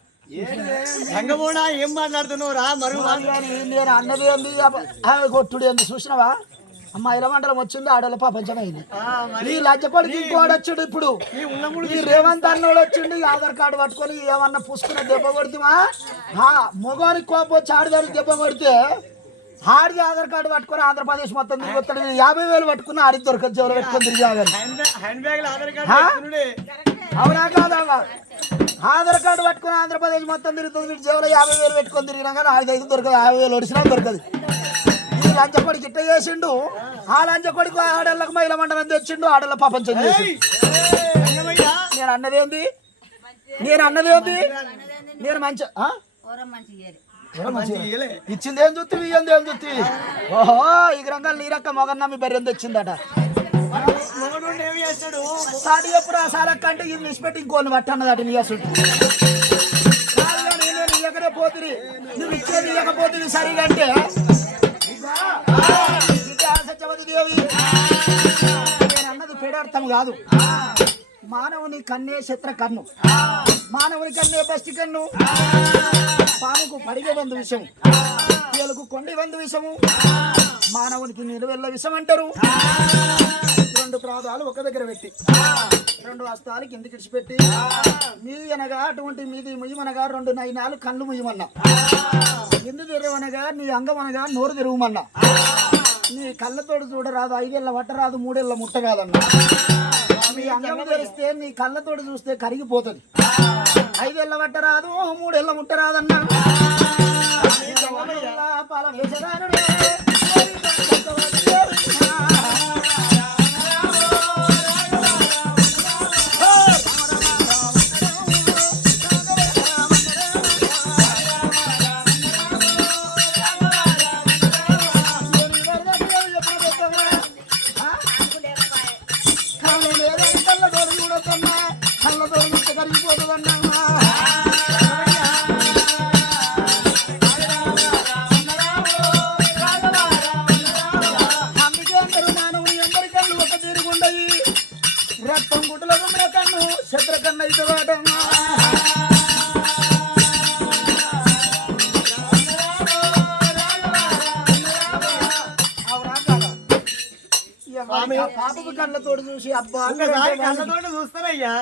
సంగమోడా ఏం మాట్లాడుతున్నావు రా మరుగు నేను అన్నది ఏంది కొట్టుడు ఏంది చూసినావా అమ్మాయిల మండలం వచ్చింది ఆడల ప్రపంచం అయింది ఈ లజ్జపడికి ఇంకోడు వచ్చాడు ఇప్పుడు ఈ రేవంత్ అన్నోడు వచ్చిండు ఆధార్ కార్డు పట్టుకొని ఏమన్నా పుసుకున్న దెబ్బ కొడుతుమా మొగానికి కోపం వచ్చి ఆడదానికి దెబ్బ కొడితే ఆడిది ఆధార్ కార్డు పట్టుకొని ఆంధ్రప్రదేశ్ మొత్తం తిరిగి వస్తాడు 50,000 పట్టుకుని ఆడి దొరకదు చెవులు పెట్టుకొని తిరిగి అవునా కాదా ఆధార్ కార్డు పట్టుకుని ఆంధ్రప్రదేశ్ మొత్తం తిరుగుతుంది వీటి చెవులు 50,000 పెట్టుకొని తిరిగినా కానీ ఆడిది అయితే దొరకదు 50,000 వచ్చినా దొరకదు ఈ లంచకొడికి ఇట్ట చేసిండు ఆ లంచకొడికి ఆడళ్ళకు మహిళ మండలం తెచ్చిండు ఆడళ్ళ ప్రపంచం చేసి నేను అన్నదేంది నేను మంచి ఇచ్చింది ఏం చూస్తుంది ఇయ్యంది ఏం చూస్తుంది ఓహో ఈ గ్రంథాలు నీరక్క మొగన్నమ్మి బెర్రెం తెచ్చిందట సాటి ఎప్పుడు ఆ సాలక్కంటే ఇది నిష్పెట్టి ఇంకోని పట్టన్నదట నీ అసలు నేను ఇయ్యకనే పోతుంది నువ్వు ఇచ్చేది ఇయ్యకపోతుంది సరిగా అంటే సత్యవతిదేవి నేను అన్నది పేడార్థం కాదు మానవుని కన్నే శత్ర కన్ను మానవుని కన్నే బస్టి కన్ను పాముకు పడిగ బంధు విషము ఏలుకు కొండి బంధు విషము మానవునికి నిలువెల్ల విషం అంటారు రెండు ప్రాదాలు ఒక దగ్గర పెట్టి 2 హస్తాలు కిందికి ఇడిచిపెట్టి మీది అనగా అటువంటి మీది ముయ్యమనగా 2 నయనాలు కళ్ళు ముయ్యమన్నా ఎందు తెరవనగా నీ అంగం అనగా నోరు తెరవమన్నా నీ కళ్ళతోడు చూడరాదు 5 ఏళ్ళ వట్టరాదు 3 ఏళ్ళ ముట్ట కాదన్నా నీ అంగం తెరిస్తే నీ కళ్ళతోడు చూస్తే కరిగిపోతుంది 5 ఏళ్ళ వట్టరాదు 3 ఏళ్ళ ముట్ట రాదన్నా పాలన వేసేదానుడే రక్తం గుడ్డల గుండ్ర కన్ను శత్ర కన్ను అయితే వాటమ్మా పాపకు కళ్ళతోడు చూసి అబ్బా కళ్ళతోటి చూస్తారయ్యా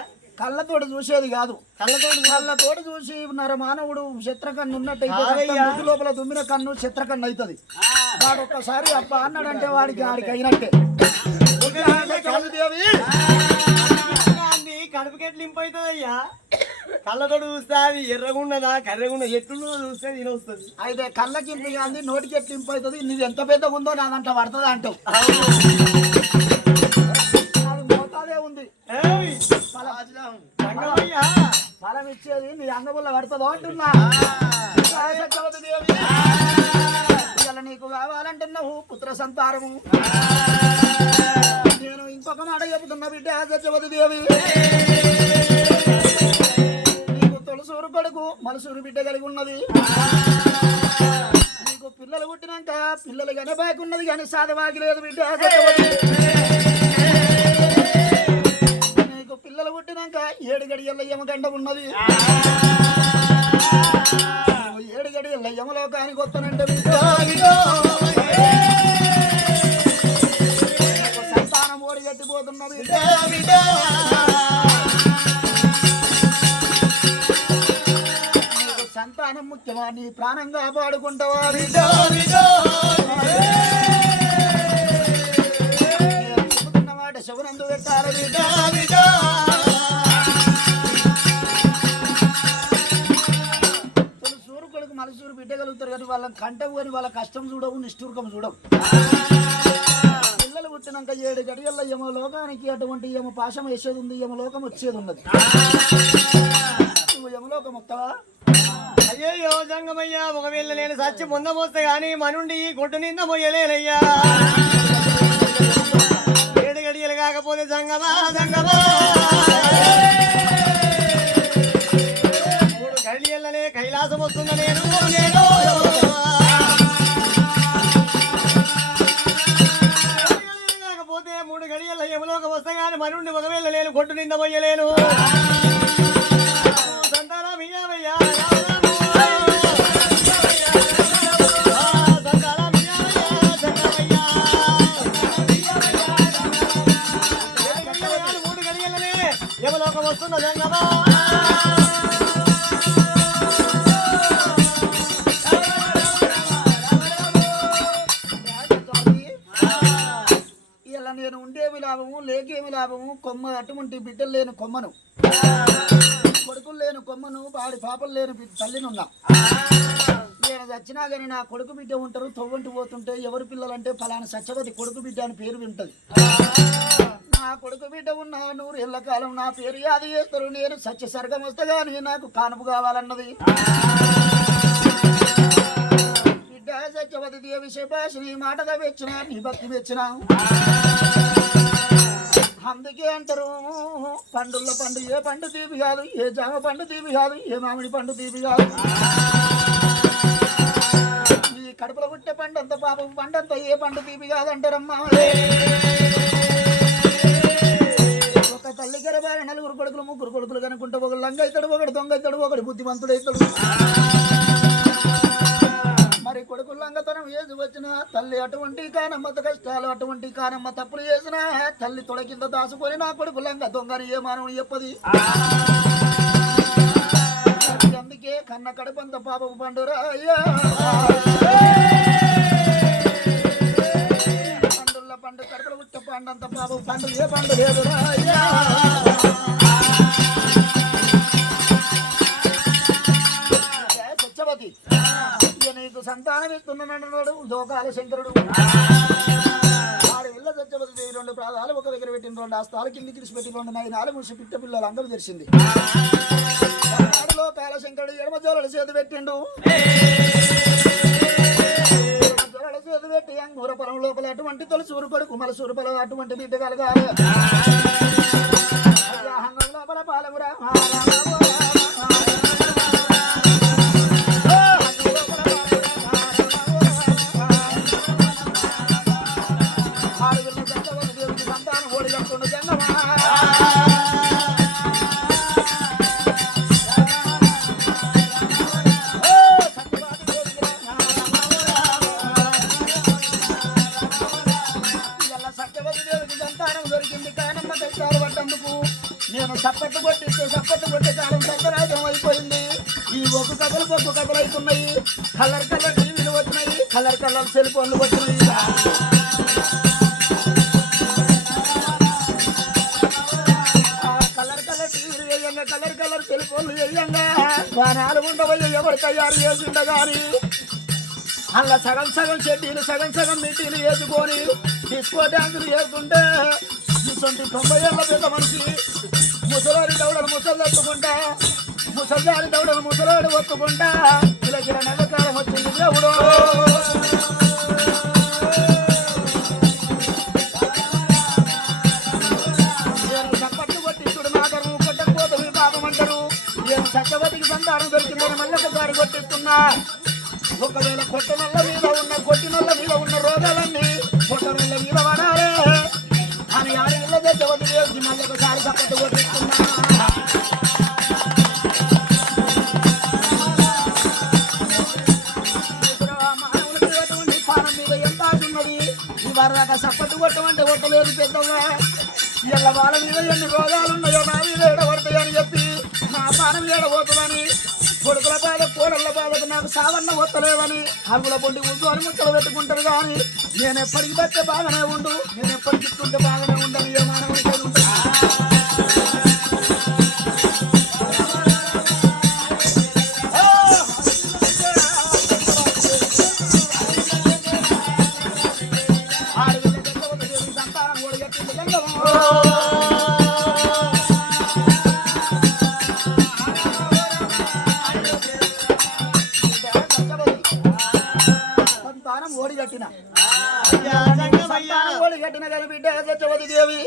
కళ్ళతోడు చూసేది కాదు కళ్ళతోడు చూసి నరమానవుడు శత్రకన్ను ఉన్నట్టయితే లోపల దుమ్మిన కన్ను శత్రకన్ను అవుతుంది వాడు ఒక్కసారి అబ్బా అన్నాడంటే వాడికి అయినట్టే కడుపుకి ఎట్లు ఇంపవుతుందయ్యా కళ్ళతోడు చూస్తే అది ఎర్రగున్నదా కర్రగున్నదా ఎట్లున్నదో చూస్తే నేను వస్తుంది అయితే కళ్ళకి ఇంపి కానీ నోటికి ఎట్లు ఇంపవుతుంది నీది ఎంత పెద్దగా ఉందో నాదంట పడుతుంది అంటావు మోతాదే ఉంది ఫలం ఇచ్చేది నీ అంగముల పడుతుందో అంటున్నా ఇలా నీకు కావాలంటున్నావు పుత్ర సంతానము నేను ఇంకొక మాట చెబుతున్నా బిడ్డ సత్యవతి దేవి నీకు తొలసూరు కొడుకు మలసూరు బిడ్డ కలిగి ఉన్నది నీకు పిల్లలు పుట్టినాక పిల్లలు గనబాకున్నది కానీ సాధవాకి లేదు బిడ్డ సత్యవతి నీకు పిల్లలు పుట్టినాక 7 గడియల్ల యమగండ ఉన్నది 7 గడియల్ల యమలోకానికి వస్తానంటే బిడ్డ గట్టిపోతున్నది సంతానం ముఖ్యమా నీ ప్రాణం కాపాడుకుంటావా మాట శవునందు పెట్టాలి సూరు కొడుకు మలసూరు బిడ్డగలుగుతారు కానీ వాళ్ళ కంటం కొని వాళ్ళ కష్టం చూడవు నిష్ఠూర్కం చూడవు పిల్లలు పుట్టినాక 7 గడియల్లో యమ లోకానికి అటువంటి యమ పాశం వేసేది ఉంది యమ లోకం వచ్చేది ఉన్నది నువ్వు యమలోకం వస్తావా అయ్యో జంగమయ్యా ఒకవేళ నేను సచ్చి పొందమోస్తే గాని మనుండి గొడ్డు నింద మొయ్యలేనయ్యా 7 గడియలు కాకపోతే జంగమా 3 గడియల్లనే కైలాసం వస్తుందా నేను కాకపోతే 3 గడియల్ల యమలోకం వస్తే గాని మనుండి ఒకవేళ నేను గొడ్డు నింద మొయ్యలేను సంతానం ఇయ్యావయ్యా యమలోకం వస్తున్న జంగమా ఇలా నేను ఉండేమి లాభము లేకేమి లాభము కొమ్మ అటువంటి బిడ్డలు లేని కొమ్మను కొడుకులు లేని కొమ్మను వాడి పాపలు లేని తల్లినున్నా నేను చచ్చినా కానీ నా కొడుకు బిడ్డ ఉంటారు తవ్వంటి పోతుంటే ఎవరి పిల్లలంటే ఫలానా సత్యవతి కొడుకు బిడ్డ అని పేరు వింటది నా కొడుకు బిడ్డ ఉన్న 100 ఏళ్ల కాలం నా పేరు యాది చేస్తారు నేను సత్య స్వర్గం వస్తే గాని నాకు కానుపు కావాలన్నది బిడ్డ సత్యవతి దేవి శభాషిని మాటగా వెచ్చిన నీ భక్తి వెచ్చిన అందుకే అంటారు పండుల పండు ఏ పండు తీపి కాదు ఏ జామ పండు తీపి కాదు ఏ మామిడి పండు తీపి కాదు ఈ కడుపులో పుట్టే పండు అంత పాపం పండంత ఏ పండు తీపి కాదంటారమ్మా ఒక తల్లి గర్భాన 4 కొడుకులు 3 కొడుకులు కనుకుంటే ఒకడు లంగ అవుతాడు ఒకడు దొంగ అవుతాడు ఒకడు బుద్ధిమంతుడు అవుతాడు మరి మరి కొడుకు లంగతనం ఏది వచ్చినా తల్లి అటువంటి కానమ్మ కష్టాలు అటువంటి కానమ్మ తప్పులు చేసినా తల్లి తొడ కింద దాసుకొని నా కొడుకు లంగ దొంగని ఏ మానవుని చెప్పది. అందుకే కన్న కడుపంత పాపపు పండురా అయ్యా పండుల పండు కడుపుల పుట్ట పండంత పాపపు పండు ఏ పండు లేదురా అయ్యా. సత్యవతి నీకు సంతానం ఇస్తున్నాడు లోకాల శంకరుడు. వాడు ఇళ్ళ సత్యవతి 2 ప్రాధాలు ఒక దగ్గర పెట్టిన 2 ఆస్తాలు కింది కిడిసి పెట్టి 2 4 ముసి పిట్ట పిల్లలు అందరూ తెరిచింది. లోకాల శంకరుడు ఎడమ జోలల చేతి పెట్టిండు. జోలల చేతి పెట్టి అంగూర పొలం లోపల అటువంటి తొలసూరు కొడుకు మలసూరు పొలం అటువంటి బిడ్డ కలగాలి. లోపల పాలమురా సంతానం ఓడి కట్టుకుంటూ జంగమా నేను సప్పట్టు కొట్టే కాలం సంతరాజం అయిపోయింది. ఈ ఒక్క కథలు అవుతున్నాయి. కలర్ టీవీలు వచ్చినాయి. కలర్ సెల్ ఫోన్లు వచ్చినాయి. కలర్ టీవీలు వేయంగా కలర్ సెల్ ఫోన్లు వేయంగా వానాలు ఉండవయ్య ఎవరు తయారు చేసిండ గాని అలా సగం చెడ్డీలు సగం మీటీలు వేసుకొని డిస్కో డాన్సులు వేస్తుంటే 90 ఏళ్ళ పెద్ద మనిషి ముసలాడి దౌడలు ముసలు తట్టుకుంటా ముసలాడి దౌడలు ముసలాడు ఒత్తుకుంటా కిలకిల నగకాలం వచ్చింది దేవుడు. నేను చప్పట్లు కొట్టిస్తుడు నాగరు కొట్టకపోతే మీ పాపం అంటారు. నేను సత్యవతికి సంతానం దొరికిందని మళ్ళొకసారి కొట్టిస్తున్నా. ఒకవేళ కొట్టినల్ల మీద ఉన్న రోగాలన్నీ కొట్టనల్ల మీద పడాలి అని ఆడి ఇళ్ళ సత్యవతి దేవుడికి మళ్ళీ ఒకసారి చప్పట్లు కొట్టిస్తున్నా. మానవులకి అటువంటి పానం మీద ఎంత ఆడుతున్నది. ఇవాళ దాకా చప్పట్లు కొట్టమంటే కొట్టలేదు పెద్దగా. ఇళ్ళ వాళ్ళ మీద ఎన్ని రోగాలున్నాయో నా మీద ఏడబడతాయని చెప్పి నా పానం ఏడబోతుందని కొడుకుల బాధ కోడళ్ళ బాధకు నాకు సావన్న వస్తలేవని అరుగుల పొండి కూర్చొని ముచ్చలు పెట్టుకుంటారు. కానీ నేను ఎప్పటికి బట్టే బాగానే ఉండు, నేను ఎప్పటికి ఇస్తుంటే బాగానే ఉండని ఏ మానవుడికి ఉంటుంది. సంతానం కూడా చెప్పింది ఓడి కట్టిన కానీ బిడ్డ సత్యవతి దేవి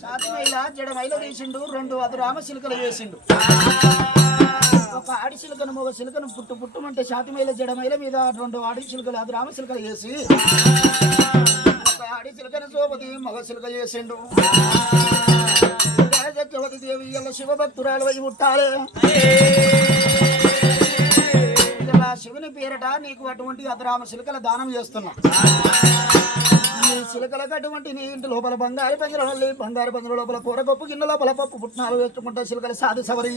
సాతిమైల జడమైల తీసిండు. 2 అదురామ సిలుకలు వేసిండు. ఒక ఆడి సిలుకను మగ సిలుకను పుట్టుమంటే సాతిమైల జడమైల మీద 2 ఆడి సిలుకలు అదురామ సిలుకలు వేసి ఒక ఆడి సిలుకను సోపతి మగ సిలుక చేసిండు. సత్యవతి దేవి ఇలా శివభక్తురాలు అయి పుట్టాలి. శివుని పేరట నీకు అటువంటి అదురామ సిలుకల దానం చేస్తున్నా. ఈ సిలుకలకు అటువంటి నీ ఇంటి లోపల బంగారు పంజర లోపల కూరగొప్పు గిన్నె లోపల పప్పు పుట్నాలు వేసుకుంటే సిలుకలు సాధు సవరి.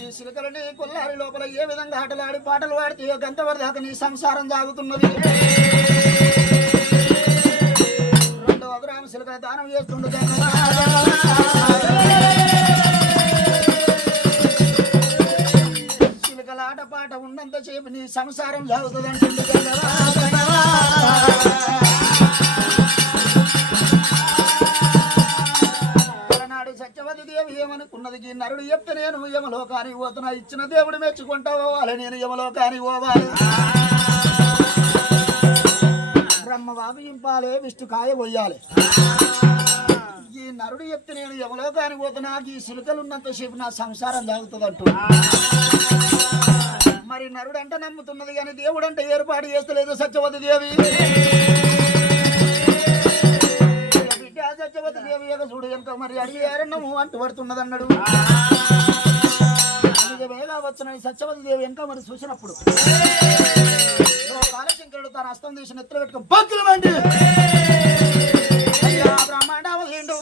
ఈ సిలుకలని కొల్లారి లోపల ఏ విధంగా ఆటలాడి పాటలు పాడితే గంతవరి దాకా నీ సంసారం సాగుతున్నది. 2 అదురామ సిలుకల దానం చేస్తుండగా ఆటపాట ఉన్నంతసేపు నీ సంసారం సాగుతుందంటుంది. నాడు సత్యవతి దేవి ఏమనుకున్నది, నరుడు చెప్తే నేను యమలోకానికి పోతున్నా, ఇచ్చిన దేవుడు మెచ్చుకుంటా పోవాలి, నేను యమలోకానికి పోవాలి. బ్రహ్మబాబు ఇంపాలే విష్ణుకాయ పోయాలి. ఈ నరుడు చెప్తే నేను యమలోకానికి పోతున్నా, ఈ సిలుకలు ఉన్నంతసేపు నా సంసారం సాగుతుంది అంటూ. మరి నరుడు అంటే నమ్ముతున్నది కానీ దేవుడు అంటే ఏర్పాటు చేస్తలేదు సత్యవతి దేవి. బిడ్డ సత్యవతి దేవి చూడు ఎంత మరి అడిగి ఏరన్నము అంటూ పడుతున్నది అన్నాడు. మీద వేగా వచ్చిన సత్యవతి దేవి వెనక మరి చూసినప్పుడు కాళశంకరుడు తన హస్తం తీసి నెత్తులు పెట్టుకుని బగ్గులు వండి అయ్యా బ్రహ్మాండ వదిలిండు